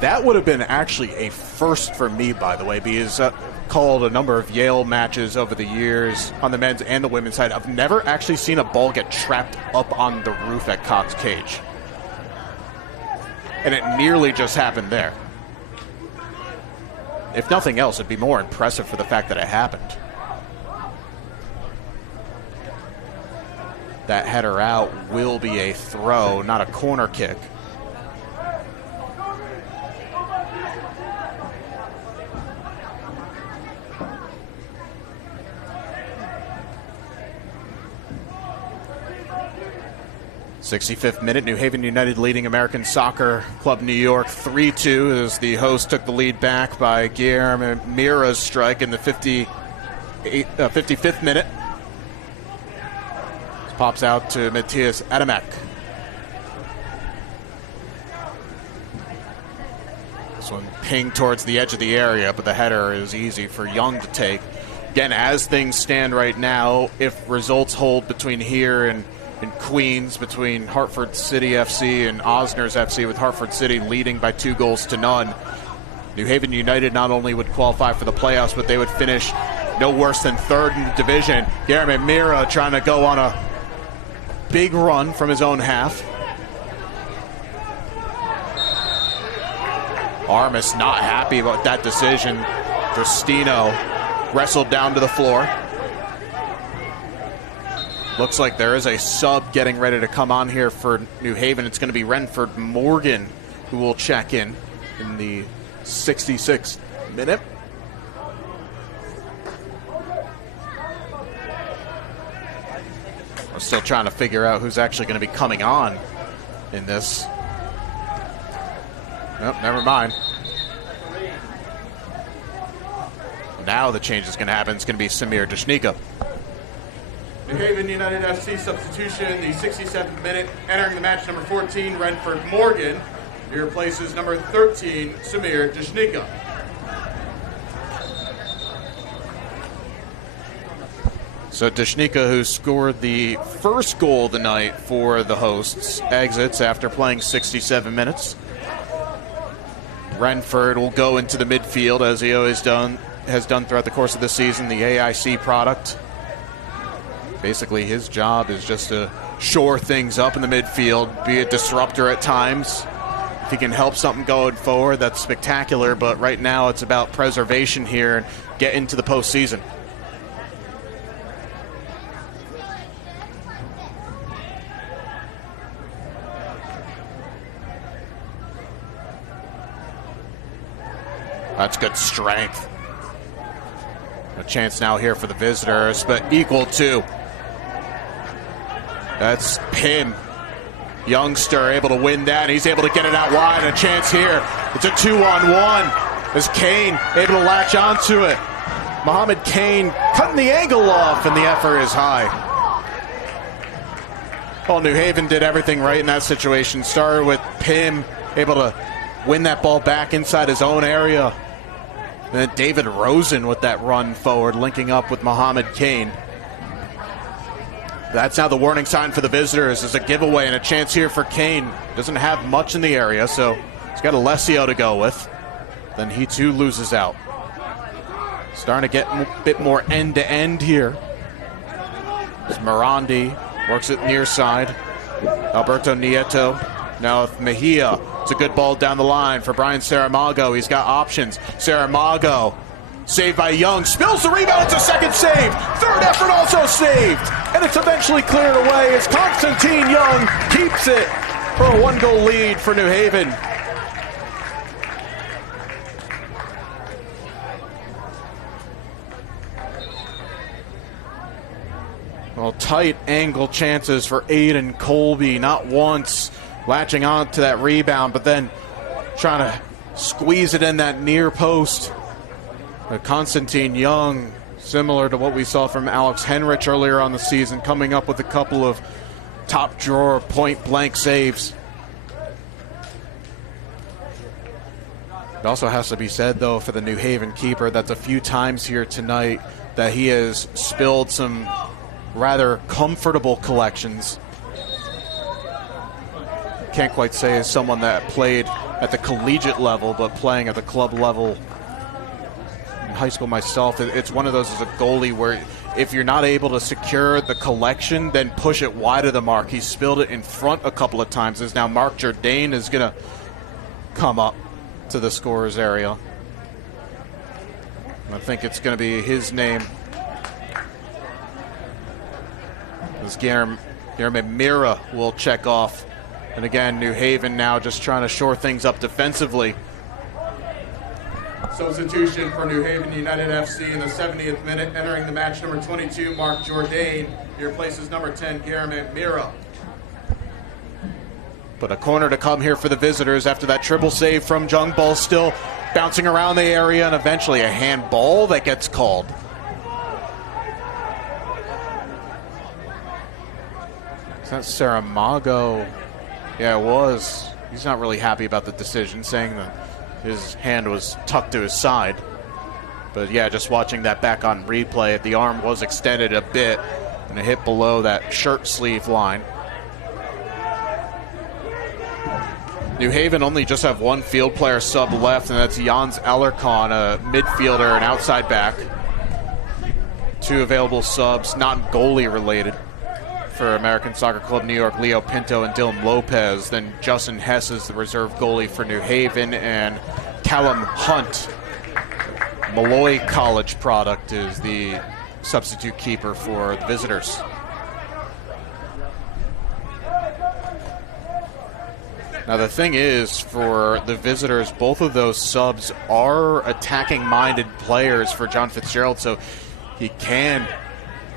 That would have been actually a first for me, by the way, because called a number of Yale matches over the years on the men's and the women's side. I've never actually seen a ball get trapped up on the roof at Cox Cage. And it nearly just happened there. If nothing else, it'd be more impressive for the fact that it happened. That header out will be a throw, not a corner kick. '65th minute, New Haven United leading American Soccer Club New York 3-2 as the host took the lead back by Guillermo Mira's strike in the 55th minute. This pops out to Matthias Adamek. This one pinged towards the edge of the area, but the header is easy for Young to take. Again, as things stand right now, if results hold between here and Queens, between Hartford City FC and Osners FC, with Hartford City leading by 2-0. New Haven United not only would qualify for the playoffs, but they would finish no worse than third in the division. Guillermo Mira trying to go on a big run from his own half. Armas not happy about that decision. Cristino wrestled down to the floor. Looks like there is a sub getting ready to come on here for New Haven. It's going to be Renford Morgan who will check in the 66th minute. We're still trying to figure out who's actually going to be coming on in this. Nope, never mind. Now the change is going to happen. It's going to be Samir Dashnika. New Haven United FC substitution, the 67th minute. Entering the match, number 14, Renford Morgan. He replaces number 13, Samir Dashnika. So Dashnika, who scored the first goal of the night for the hosts, exits after playing 67 minutes. Renford will go into the midfield, as he always has done throughout the course of the season, the AIC product. Basically, his job is just to shore things up in the midfield, be a disruptor at times. If he can help something going forward, that's spectacular, but right now it's about preservation here and get into the postseason. That's good strength. A chance now here for the visitors, but equal to. That's Pim. Youngster able to win that. He's able to get it out wide. A chance here. It's a 2-on-1 as Kane able to latch onto it. Mohamed Kane cutting the angle off, and the effort is high. Well, New Haven did everything right in that situation. Started with Pim able to win that ball back inside his own area. And then David Rosen with that run forward, linking up with Mohamed Kane. That's now the warning sign for the visitors. Is a giveaway and a chance here for Kane. Doesn't have much in the area, so he's got Alessio to go with. Then he too loses out. Starting to get a bit more end-to-end here. As Morandi works it near side. Alberto Nieto now with Mejia. It's a good ball down the line for Brian Saramago. He's got options. Saramago, saved by Young, spills the rebound. It's a second save. Third effort also saved. And it's eventually cleared away as Constantine Young keeps it for a 1-goal lead for New Haven. Well, tight angle chances for Aiden Colby. Not once latching on to that rebound, but then trying to squeeze it in that near post. Constantine Young, similar to what we saw from Alex Henrich earlier on the season, coming up with a couple of top-drawer point-blank saves. It also has to be said, though, for the New Haven keeper, that's a few times here tonight that he has spilled some rather comfortable collections. can't quite say as someone that played at the collegiate level, but playing at the club level in high school myself, it's one of those as a goalie where if you're not able to secure the collection, then push it wide of the mark. He spilled it in front a couple of times, as now Mark Jourdain is going to come up to the scorer's area. I think it's going to be his name. As Guillermo Mira will check off. And again, New Haven now just trying to shore things up defensively. Substitution for New Haven United FC in the 70th minute, entering the match number 22, Mark Jourdain. He replaces number 10, Guillermo Mira. But a corner to come here for the visitors after that triple save from Jung. Ball still bouncing around the area, and eventually a handball that gets called. Is that Saramago? Yeah, it was. He's not really happy about the decision, saying that his hand was tucked to his side. But yeah, just watching that back on replay, the arm was extended a bit and it hit below that shirt sleeve line. New Haven only just have one field player sub left, and that's Jans Alarcon, a midfielder and outside back. Two available subs, not goalie related, for American Soccer Club New York, Leo Pinto and Dylan Lopez. Then Justin Hess is the reserve goalie for New Haven, and Callum Hunt, Malloy College product, is the substitute keeper for the visitors. Now the thing is, for the visitors, both of those subs are attacking-minded players for John Fitzgerald, so he can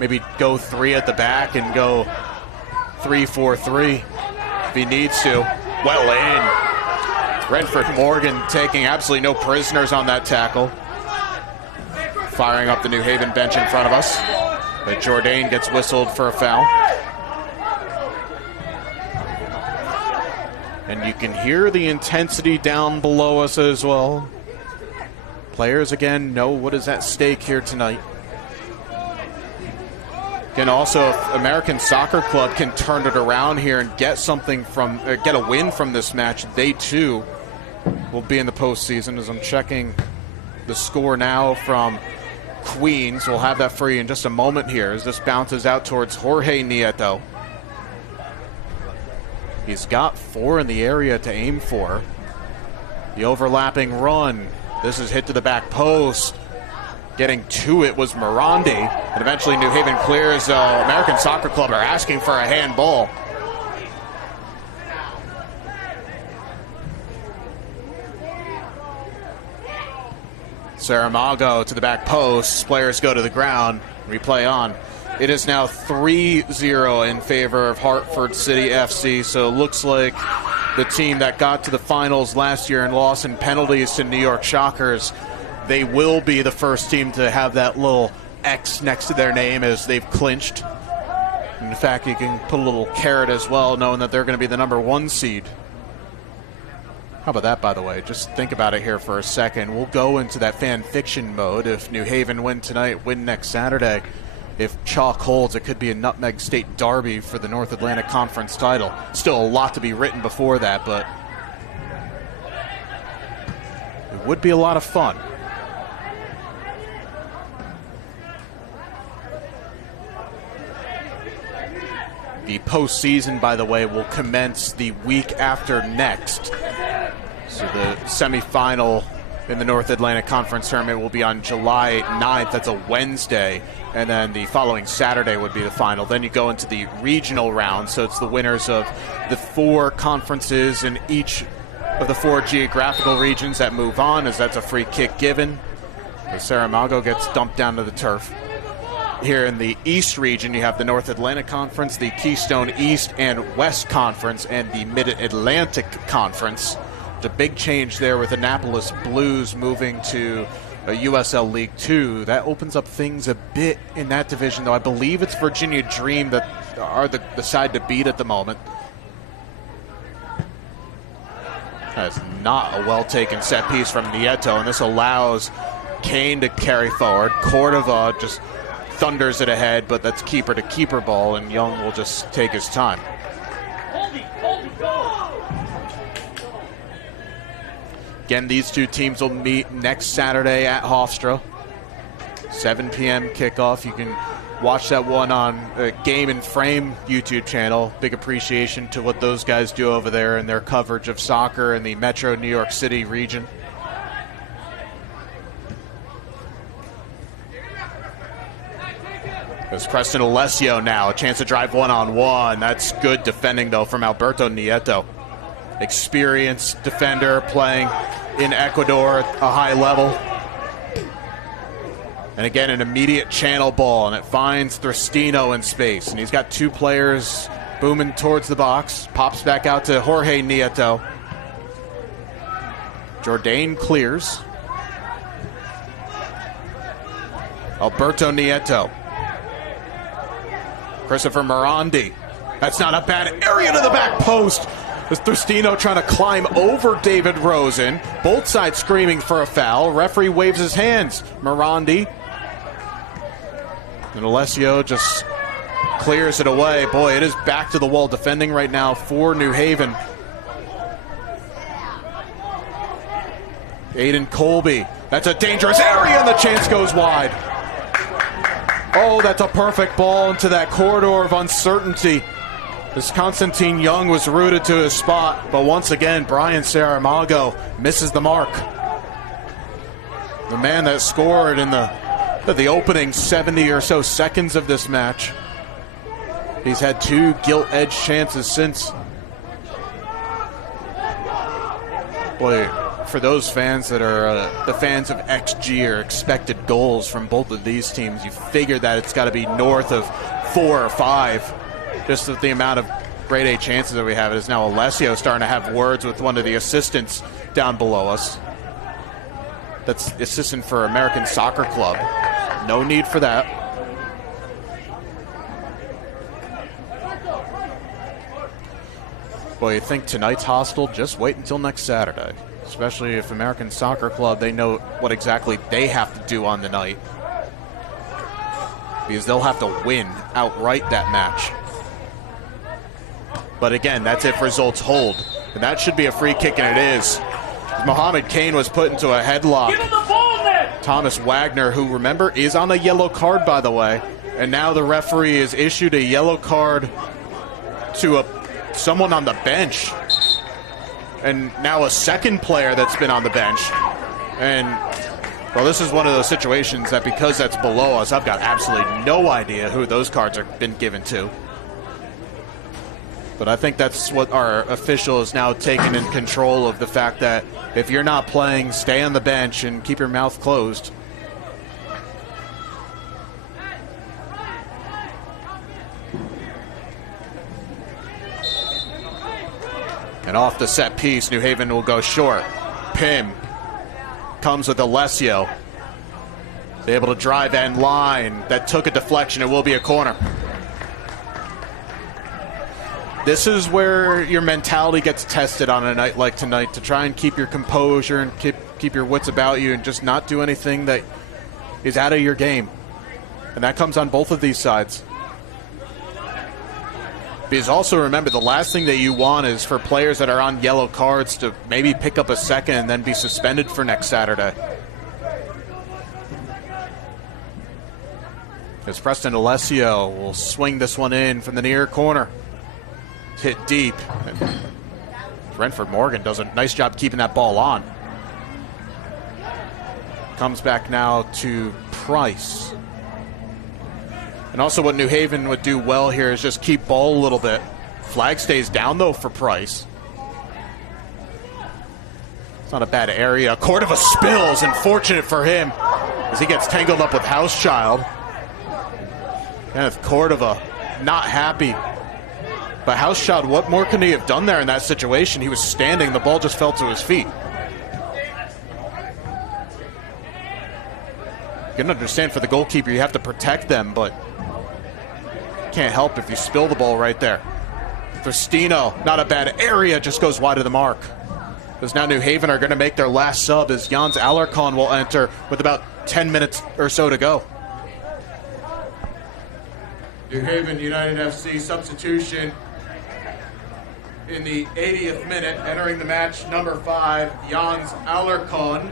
maybe go three at the back and go 3-4-3 if he needs to. Well in. Redford Morgan taking absolutely no prisoners on that tackle. Firing up the New Haven bench in front of us. But Jourdain gets whistled for a foul. And you can hear the intensity down below us as well. Players, again, know what is at stake here tonight. Again, also, if American Soccer Club can turn it around here and get something from, get a win from this match, they too will be in the postseason. As I'm checking the score now from Queens, we'll have that for you in just a moment here as this bounces out towards Jorge Nieto. He's got 4 in the area to aim for. The overlapping run. This is hit to the back post. Getting to it was Morandi. And eventually New Haven clears. American Soccer Club are asking for a handball. Saramago to the back post. Players go to the ground. Replay on. It is now 3-0 in favor of Hartford City FC, so it looks like the team that got to the finals last year and lost in penalties to New York Shockers, they will be the first team to have that little X next to their name as they've clinched. In fact, you can put a little carrot as well, knowing that they're going to be the number 1 seed. How about that, by the way? Just think about it here for a second. We'll go into that fan fiction mode. If New Haven win tonight, win next Saturday. If chalk holds, it could be a Nutmeg State derby for the North Atlantic Conference title. Still a lot to be written before that, but it would be a lot of fun. The postseason, by the way, will commence the week after next. So the semifinal in the North Atlantic Conference tournament will be on July 9th. That's a Wednesday. And then the following Saturday would be the final. Then you go into the regional round. So it's the winners of the 4 conferences in each of the 4 geographical regions that move on, as that's a free kick given. The Saramago gets dumped down to the turf. Here in the East region, you have the North Atlantic Conference, the Keystone East and West Conference, and the Mid-Atlantic Conference. There's a big change there with Annapolis Blues moving to USL League 2. That opens up things a bit in that division, though. I believe it's Virginia Dream that are the side to beat at the moment. That's not a well-taken set piece from Nieto, and this allows Kane to carry forward. Cordova just thunders it ahead, but that's keeper-to-keeper ball, and Young will just take his time. Again, these two teams will meet next Saturday at Hofstra. 7 p.m. kickoff. You can watch that one on Game and Frame YouTube channel. Big appreciation to what those guys do over there in their coverage of soccer in the Metro New York City region. There's Preston Alessio now, a chance to drive one-on-one. That's good defending, though, from Alberto Nieto. Experienced defender playing in Ecuador at a high level. And again, an immediate channel ball, and it finds Thristino in space. And he's got two players booming towards the box. Pops back out to Jorge Nieto. Jourdain clears. Alberto Nieto. Christopher Morandi. That's not a bad area to the back post. As Thristino trying to climb over David Rosen. Both sides screaming for a foul. Referee waves his hands. Morandi. And Alessio just clears it away. Boy, it is back to the wall defending right now for New Haven. Aiden Colby. That's a dangerous area, and the chance goes wide. Oh, that's a perfect ball into that corridor of uncertainty. As Constantine Young was rooted to his spot, but once again, Brian Saramago misses the mark. The man that scored in the opening 70 or so seconds of this match. He's had two gilt-edged chances since. Boy, for those fans that are the fans of XG or expected goals from both of these teams, you figure that it's got to be north of 4 or 5. Just with the amount of grade A chances that we have. It is now Alessio starting to have words with one of the assistants down below us. That's assistant for American Soccer Club. No need for that. Well, you think tonight's hostile? Just wait until next Saturday. Especially if American Soccer Club, they know what exactly they have to do on the night. Because they'll have to win outright that match. But again, that's if results hold. And that should be a free kick, and it is. Mohamed Kane was put into a headlock. Give him the ball, then! Thomas Wagner, who, remember, is on a yellow card, by the way. And now the referee has issued a yellow card to someone on the bench. And now a second player that's been on the bench. And, well, this is one of those situations that because that's below us, I've got absolutely no idea who those cards have been given to. But I think that's what our official is now taking in control of, the fact that if you're not playing, stay on the bench and keep your mouth closed. And off the set piece, New Haven will go short. Pim comes with Alessio. They're able to drive end line. That took a deflection. It will be a corner. This is where your mentality gets tested on a night like tonight, to try and keep your composure and keep your wits about you and just not do anything that is out of your game. And that comes on both of these sides. Because also remember, the last thing that you want is for players that are on yellow cards to maybe pick up a second and then be suspended for next Saturday. As Preston Alessio will swing this one in from the near corner. Hit deep. And Brentford Morgan does a nice job keeping that ball on. Comes back now to Price. And also what New Haven would do well here is just keep ball a little bit. Flag stays down, though, for Price. It's not a bad area. Cordova spills, and fortunate for him as he gets tangled up with Housechild. Kenneth Cordova not happy. But Housechild, what more could he have done there in that situation? He was standing. The ball just fell to his feet. You can understand for the goalkeeper, you have to protect them, but can't help if you spill the ball right there. Thristino, not a bad area, just goes wide of the mark. Because now New Haven are going to make their last sub as Jans Alarcon will enter with about 10 minutes or so to go. New Haven United FC substitution. in the 80th minute, entering the match, number 5, Jans Alarcon.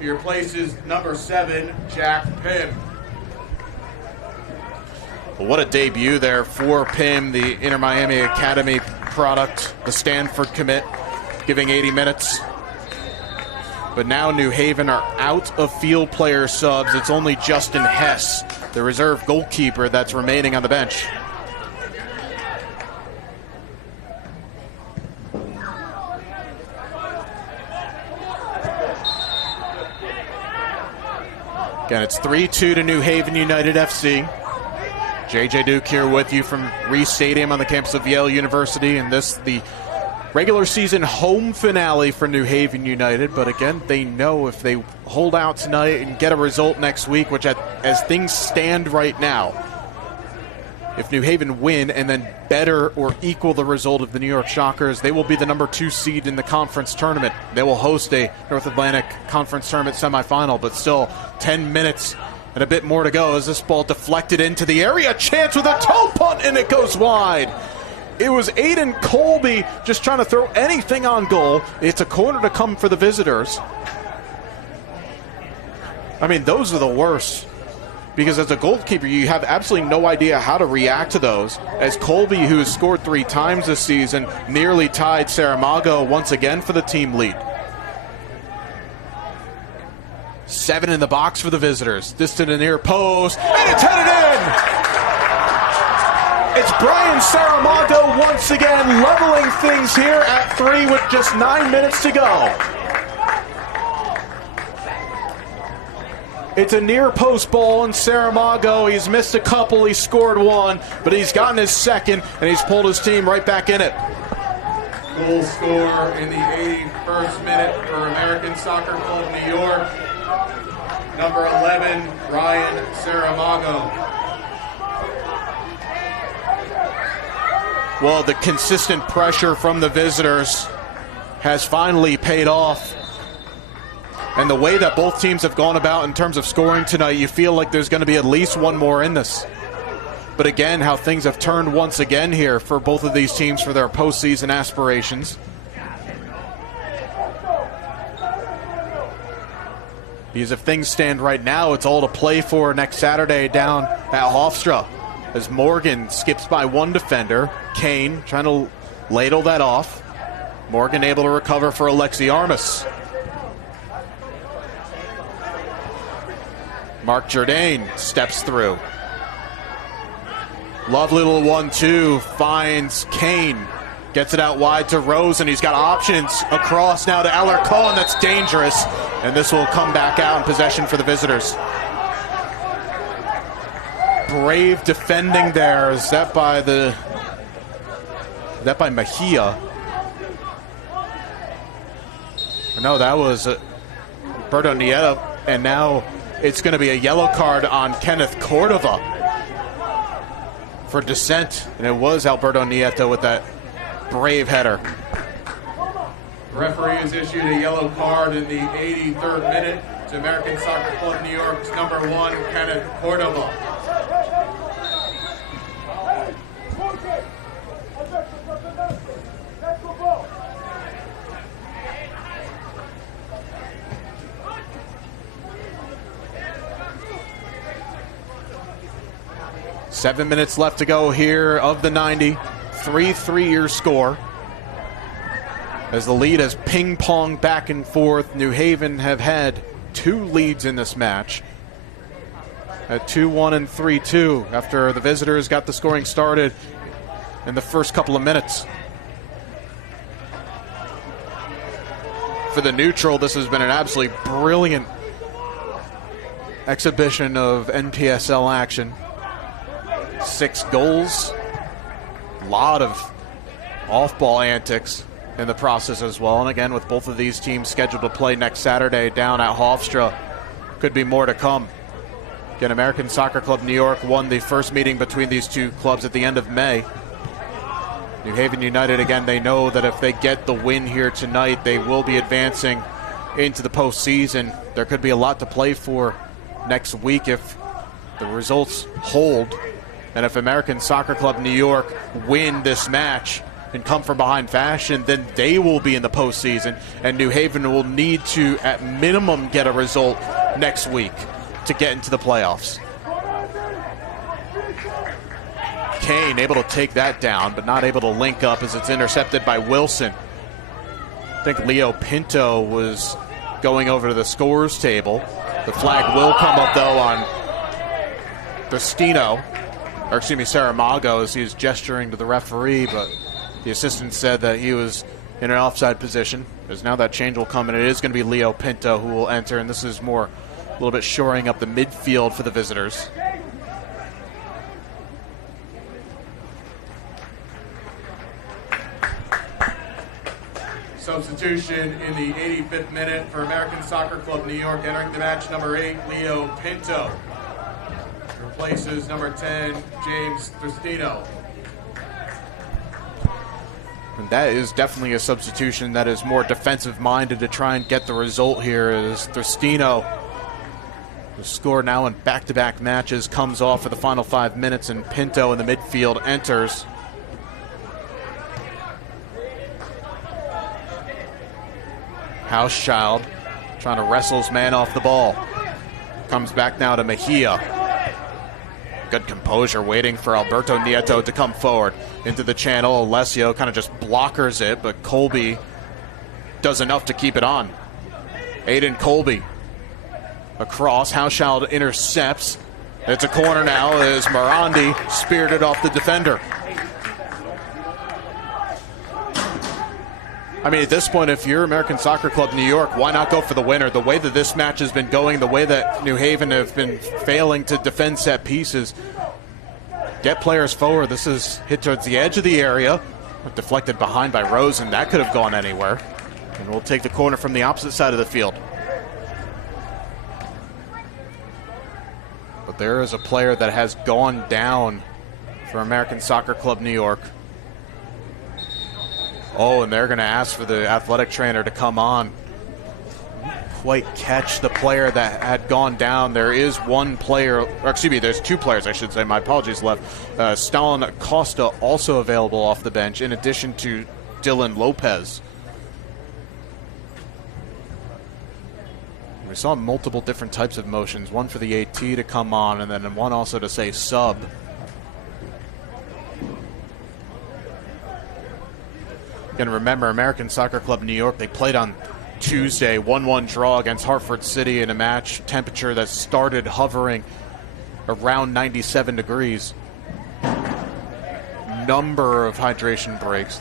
He replaces number 7, Jack Pim. Well, what a debut there for Pim, the Inter Miami Academy product, the Stanford commit, giving 80 minutes. But now New Haven are out of field player subs. It's only Justin Hess, the reserve goalkeeper, that's remaining on the bench. Again, it's 3-2 to New Haven United FC. JJ Duke here with you from Reese Stadium on the campus of Yale University, and this the regular season home finale for New Haven United. But again, they know if they hold out tonight and get a result next week, which as things stand right now, if New Haven win and then better or equal the result of the New York Shockers, they will be the number 2 seed in the conference tournament. They will host a North Atlantic Conference Tournament semifinal, but still 10 minutes and a bit more to go as this ball deflected into the area. Chance with a toe punt, and it goes wide. It was Aiden Colby just trying to throw anything on goal. It's a corner to come for the visitors. I mean, those are the worst, because as a goalkeeper, you have absolutely no idea how to react to those. As Colby, who has scored 3 times this season, nearly tied Saramago once again for the team lead. 7 in the box for the visitors. This to the near post, and it's headed in! It's Brian Saramago once again leveling things here at 3 with just 9 minutes to go. It's a near post ball, and Saramago, he's missed a couple, he scored 1, but he's gotten his second, and he's pulled his team right back in it. Goal scorer in the 81st minute for American Soccer Club New York, number 11, Brian Saramago. Well, the consistent pressure from the visitors has finally paid off. And the way that both teams have gone about in terms of scoring tonight, you feel like there's going to be at least one more in this. But again, how things have turned once again here for both of these teams for their postseason aspirations. Because if things stand right now, it's all to play for next Saturday down at Hofstra. As Morgan skips by one defender, Kane trying to ladle that off. Morgan able to recover for Alexi Armas. Mark Jourdain steps through. Love little 1-2 finds Kane. Gets it out wide to Rose, and he's got options across now to Alarcon. That's dangerous, and this will come back out in possession for the visitors. Brave defending there. Is that by Mejia? No, that was Berto Nieto, and now it's going to be a yellow card on Kenneth Cordova for dissent, and it was Alberto Nieto with that brave header. The referee has issued a yellow card in the 83rd minute to American Soccer Club New York's number 1, Kenneth Cordova. Seven minutes left to go here of the 90. 3-3 your score. As the lead has ping-ponged back and forth, New Haven have had 2 leads in this match. At 2-1 and 3-2 after the visitors got the scoring started in the first couple of minutes. For the neutral, this has been an absolutely brilliant exhibition of NPSL action. 6 goals, a lot of off-ball antics in the process as well. And again, with both of these teams scheduled to play next Saturday down at Hofstra, could be more to come. Again, American Soccer Club New York won the first meeting between these two clubs at the end of May. New Haven United, again, they know that if they get the win here tonight, they will be advancing into the postseason. There could be a lot to play for next week if the results hold. And if American Soccer Club New York win this match, in come-from-behind fashion, then they will be in the postseason, and New Haven will need to, at minimum, get a result next week to get into the playoffs. Kane able to take that down, but not able to link up as it's intercepted by Wilson. I think Leo Pinto was going over to the scores table. The flag will come up, though, on Saramago, as he's gesturing to the referee, but the assistant said that he was in an offside position. As now that change will come, and it is going to be Leo Pinto who will enter, and this is more a little bit shoring up the midfield for the visitors. Substitution in the 85th minute for American Soccer Club New York, entering the match, number 8, Leo Pinto. Replaces number 10, James Tristino. And that is definitely a substitution that is more defensive-minded to try and get the result here, as Tristino, the score now in back-to-back matches, comes off for the final 5 minutes, and Pinto in the midfield enters. Hauschild trying to wrestle his man off the ball. Comes back now to Mejia. Good composure, waiting for Alberto Nieto to come forward into the channel. Alessio kind of just blockers it, but Colby does enough to keep it on. Aiden Colby across. Hauschild intercepts. It's a corner now as Morandi speared it off the defender. I mean, at this point, if you're American Soccer Club New York, why not go for the winner? The way that this match has been going, the way that New Haven have been failing to defend set pieces, get players forward. This is hit towards the edge of the area, deflected behind by Rosen. That could have gone anywhere. And we'll take the corner from the opposite side of the field. But there is a player that has gone down for American Soccer Club New York. Oh, and they're going to ask for the athletic trainer to come on. Quite catch the player that had gone down. There is one player, or excuse me, there's two players, I should say. My apologies, left. Stalin Costa also available off the bench, in addition to Dylan Lopez. We saw multiple different types of motions, one for the AT to come on, and then one also to say sub. Again, remember, American Soccer Club New York, they played on Tuesday, 1-1 draw against Hartford City in a match temperature that started hovering around 97 degrees. Number of hydration breaks.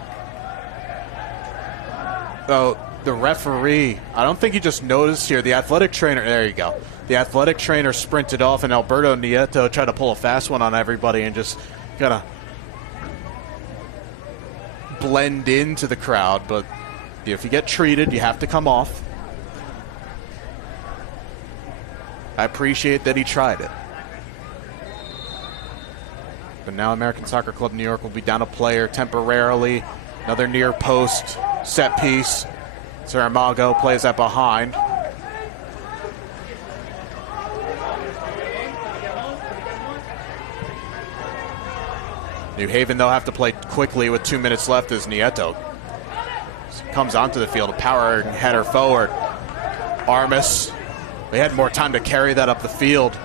So the referee, I don't think he just noticed here, the athletic trainer, there you go. The athletic trainer sprinted off, and Alberto Nieto tried to pull a fast one on everybody and just kind of blend into the crowd, but if you get treated, you have to come off. I appreciate that he tried it. But now American Soccer Club New York will be down a player temporarily. Another near post set piece. Saramago plays that behind. New Haven, they'll have to play quickly with 2 minutes left as Nieto comes onto the field, a power header forward. Armas, they had more time to carry that up the field,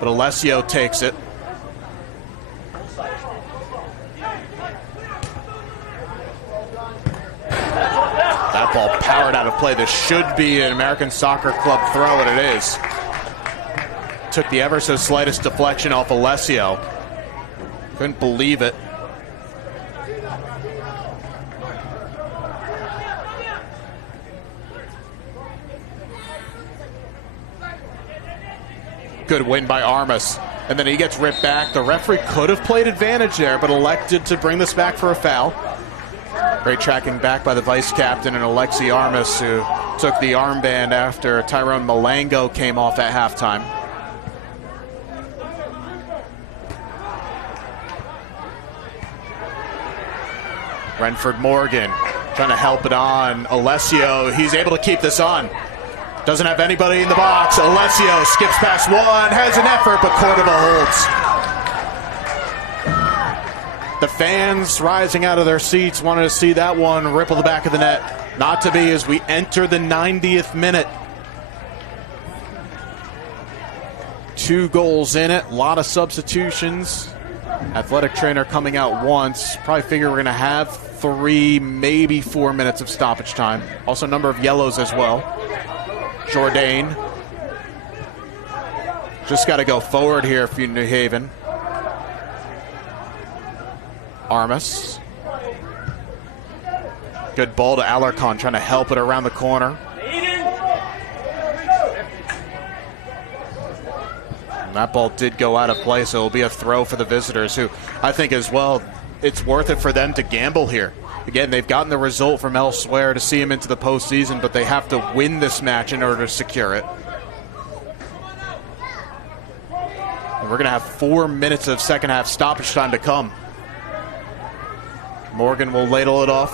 but Alessio takes it. That ball powered out of play. This should be an American Soccer Club throw, and it is. Took the ever so slightest deflection off Alessio. Couldn't believe it. Good win by Armas. And then he gets ripped back. The referee could have played advantage there, but elected to bring this back for a foul. Great tracking back by the vice captain and Alexi Armas, who took the armband after Tyrone Malango came off at halftime. Renford Morgan trying to help it on. Alessio, he's able to keep this on. Doesn't have anybody in the box. Alessio skips past one, has an effort, but Cordova holds. The fans rising out of their seats wanted to see that one ripple the back of the net. Not to be as we enter the 90th minute. 2 goals in it, a lot of substitutions. Athletic trainer coming out once. Probably figure we're going to have 3, maybe 4 minutes of stoppage time. Also a number of yellows as well. Jourdain. Just got to go forward here for New Haven. Armas. Good ball to Alarcon, trying to help it around the corner. And that ball did go out of play, so it'll be a throw for the visitors, who I think as well, it's worth it for them to gamble here. Again, they've gotten the result from elsewhere to see him into the postseason, but they have to win this match in order to secure it. And we're going to have 4 minutes of second half stoppage time to come. Morgan will ladle it off.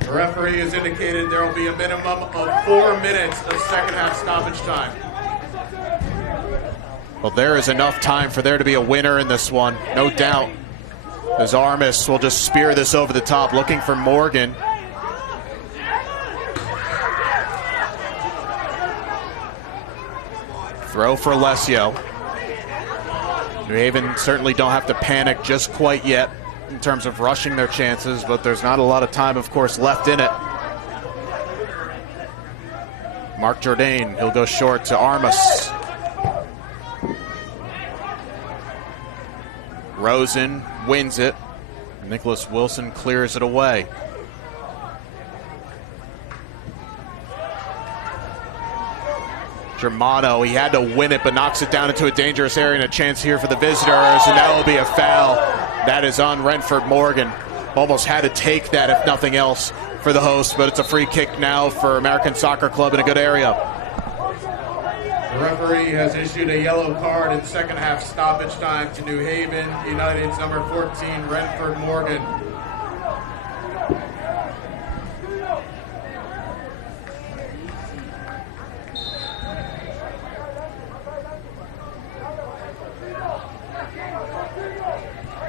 The referee has indicated there will be a minimum of 4 minutes of second half stoppage time. Well, there is enough time for there to be a winner in this one, no doubt. As Armas will just spear this over the top, looking for Morgan. Throw for Alessio. New Haven certainly don't have to panic just quite yet in terms of rushing their chances, but there's not a lot of time, of course, left in it. Mark Jourdain, he'll go short to Armas. Rosen wins it. Nicholas Wilson clears it away. Germano, he had to win it, but knocks it down into a dangerous area, and a chance here for the visitors, and that will be a foul. That is on Renford Morgan. Almost had to take that, if nothing else, for the host, but it's a free kick now for American Soccer Club in a good area. The referee has issued a yellow card in second half stoppage time to New Haven United's number 14, Renford Morgan.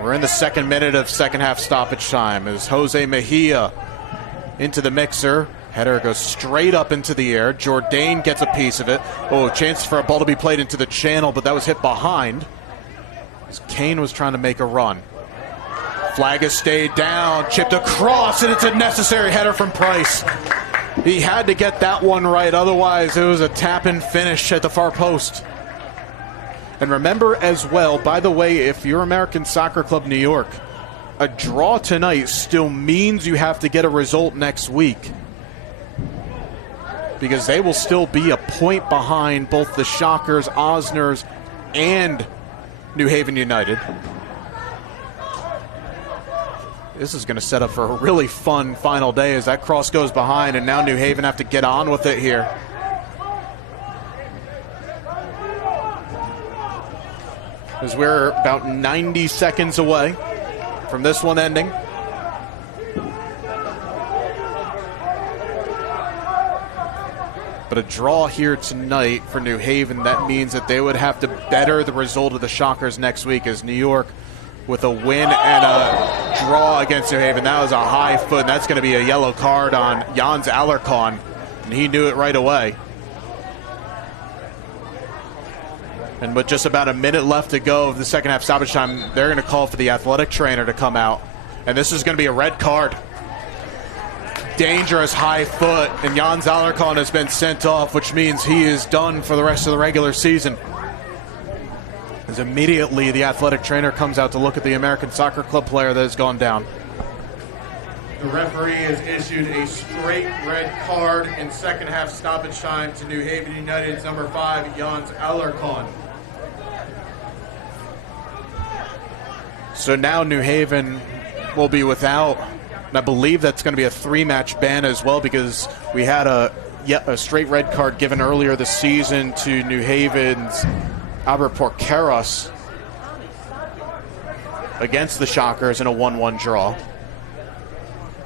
We're in the second minute of second half stoppage time as Jose Mejia into the mixer. Header goes straight up into the air. Jourdain gets a piece of it. Oh, chance for a ball to be played into the channel, but that was hit behind as Kane was trying to make a run. Flag has stayed down, chipped across, and it's a necessary header from Price. He had to get that one right, otherwise it was a tap and finish at the far post. And remember as well, by the way, if you're American Soccer Club New York, a draw tonight still means you have to get a result next week, because they will still be a point behind both the Shockers, Osners, and New Haven United. This is going to set up for a really fun final day as that cross goes behind, and now New Haven have to get on with it here. As we're about 90 seconds away from this one ending. But a draw here tonight for New Haven, that means that they would have to better the result of the Shockers next week, as New York with a win and a draw against New Haven. That was a high foot, and that's going to be a yellow card on Jans Alarcon, and he knew it right away. And with just about a minute left to go of the second half stoppage time, they're going to call for the athletic trainer to come out. And this is going to be a red card. Dangerous high foot, and Jans Alarcon has been sent off, which means he is done for the rest of the regular season. As immediately the athletic trainer comes out to look at the American Soccer Club player that has gone down. The referee has issued a straight red card in second half stoppage time to New Haven United's number 5, Jans Alarcon. So now New Haven will be without, and I believe that's going to be a 3-match ban as well, because we had a straight red card given earlier this season to New Haven's Albert Porqueras against the Shockers in a 1-1 draw.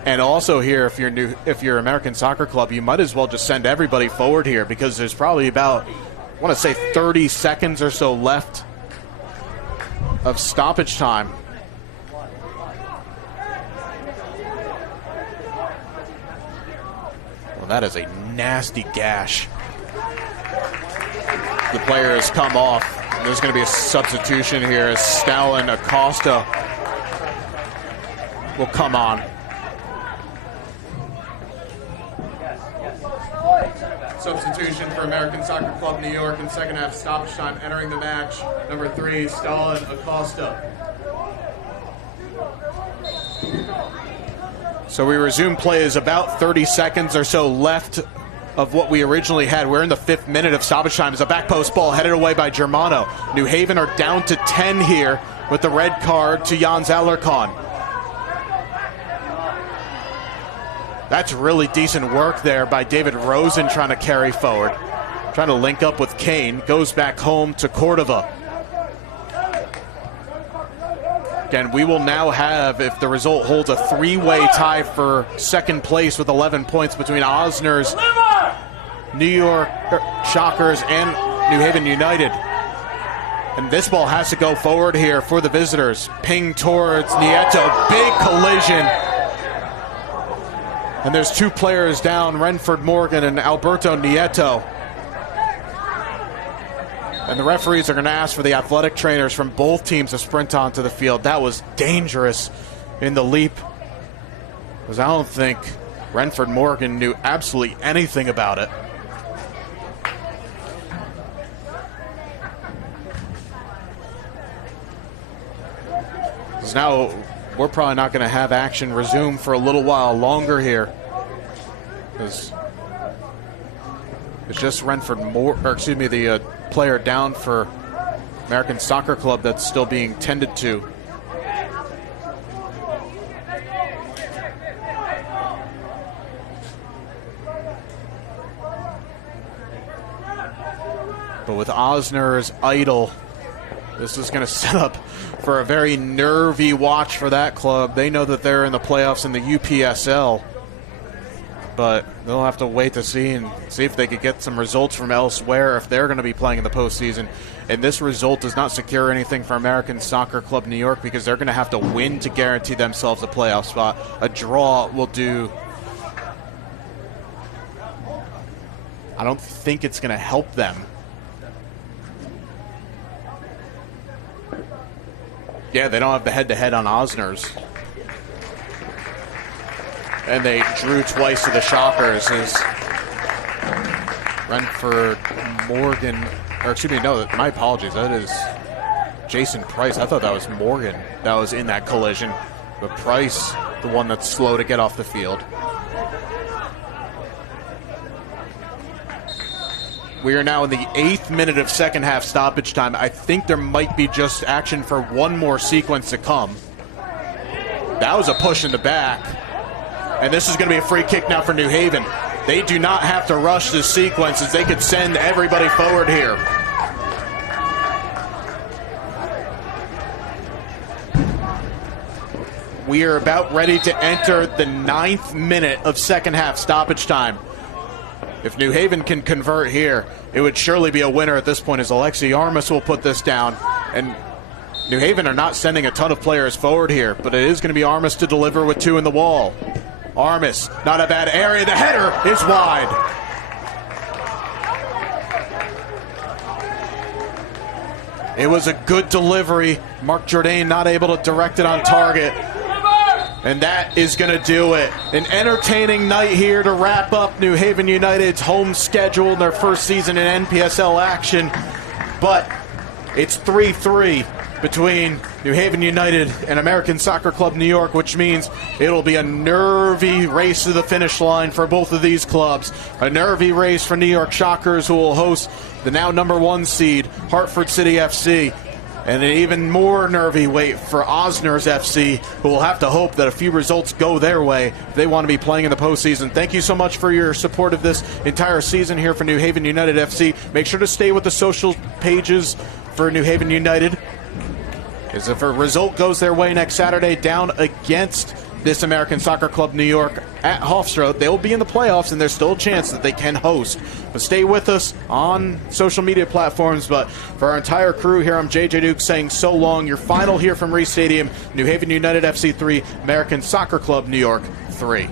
And also here, if you're American Soccer Club, you might as well just send everybody forward here, because there's probably about, I want to say 30 seconds or so left of stoppage time. that is a nasty gash. The player has come off. There's going to be a substitution here as Stalin Acosta will come on. Substitution for American Soccer Club New York in second half stoppage time. Entering the match, number 3, Stalin Acosta. So we resume play is about 30 seconds or so left of what we originally had. We're in the 5th minute of stoppage time. It's a back post ball headed away by Germano. New Haven are down to 10 here with the red card to Jans Alarcon. That's really decent work there by David Rosen trying to carry forward. Trying to link up with Kane. Goes back home to Cordova. Again, we will now have, if the result holds, a 3-way tie for second place with 11 points between Osner's New York Shockers and New Haven United. And this ball has to go forward here for the visitors. Ping towards Nieto. Big collision. And there's 2 players down, Renford Morgan and Alberto Nieto. And the referees are going to ask for the athletic trainers from both teams to sprint onto the field. That was dangerous in the leap, because I don't think Renford Morgan knew absolutely anything about it. Because now we're probably not going to have action resume for a little while longer here, because it's just the player down for American Soccer Club that's still being tended to. But with Osner as idle, this is going to set up for a very nervy watch for that club. They know that they're in the playoffs in the UPSL, but they'll have to wait to see if they could get some results from elsewhere if they're going to be playing in the postseason. And this result does not secure anything for American Soccer Club New York, because they're going to have to win to guarantee themselves a playoff spot. A draw will do. I don't think it's going to help them. Yeah, they don't have the head-to-head on Osner's. And they drew twice to the Shockers as Renford Morgan, or excuse me, no, my apologies, that is Jason Price. I thought that was Morgan that was in that collision. But Price, the one that's slow to get off the field. We are now in the 8th minute of second half stoppage time. I think there might be just action for one more sequence to come. That was a push in the back. And this is going to be a free kick now for New Haven. They do not have to rush this sequence, as they could send everybody forward here. We are about ready to enter the 9th minute of second half stoppage time. If New Haven can convert here, it would surely be a winner at this point, as Alexi Armas will put this down. And New Haven are not sending a ton of players forward here, but it is going to be Armas to deliver with 2 in the wall. Armas, not a bad area. The header is wide. It was a good delivery. Mark Jourdain not able to direct it on target. And that is going to do it. An entertaining night here to wrap up New Haven United's home schedule in their first season in NPSL action. But it's 3-3 between New Haven United and American Soccer Club New York, which means it'll be a nervy race to the finish line for both of these clubs. A nervy race for New York Shockers, who will host the now #1 seed, Hartford City FC. And an even more nervy wait for Osner's FC, who will have to hope that a few results go their way if they want to be playing in the postseason. Thank you so much for your support of this entire season here for New Haven United FC. Make sure to stay with the social pages for New Haven United, because if a result goes their way next Saturday down against this American Soccer Club New York at Hofstra, they will be in the playoffs, and there's still a chance that they can host. But stay with us on social media platforms. But for our entire crew here, I'm JJ Duke saying so long. Your final here from Reese Stadium, New Haven United FC 3, American Soccer Club New York 3.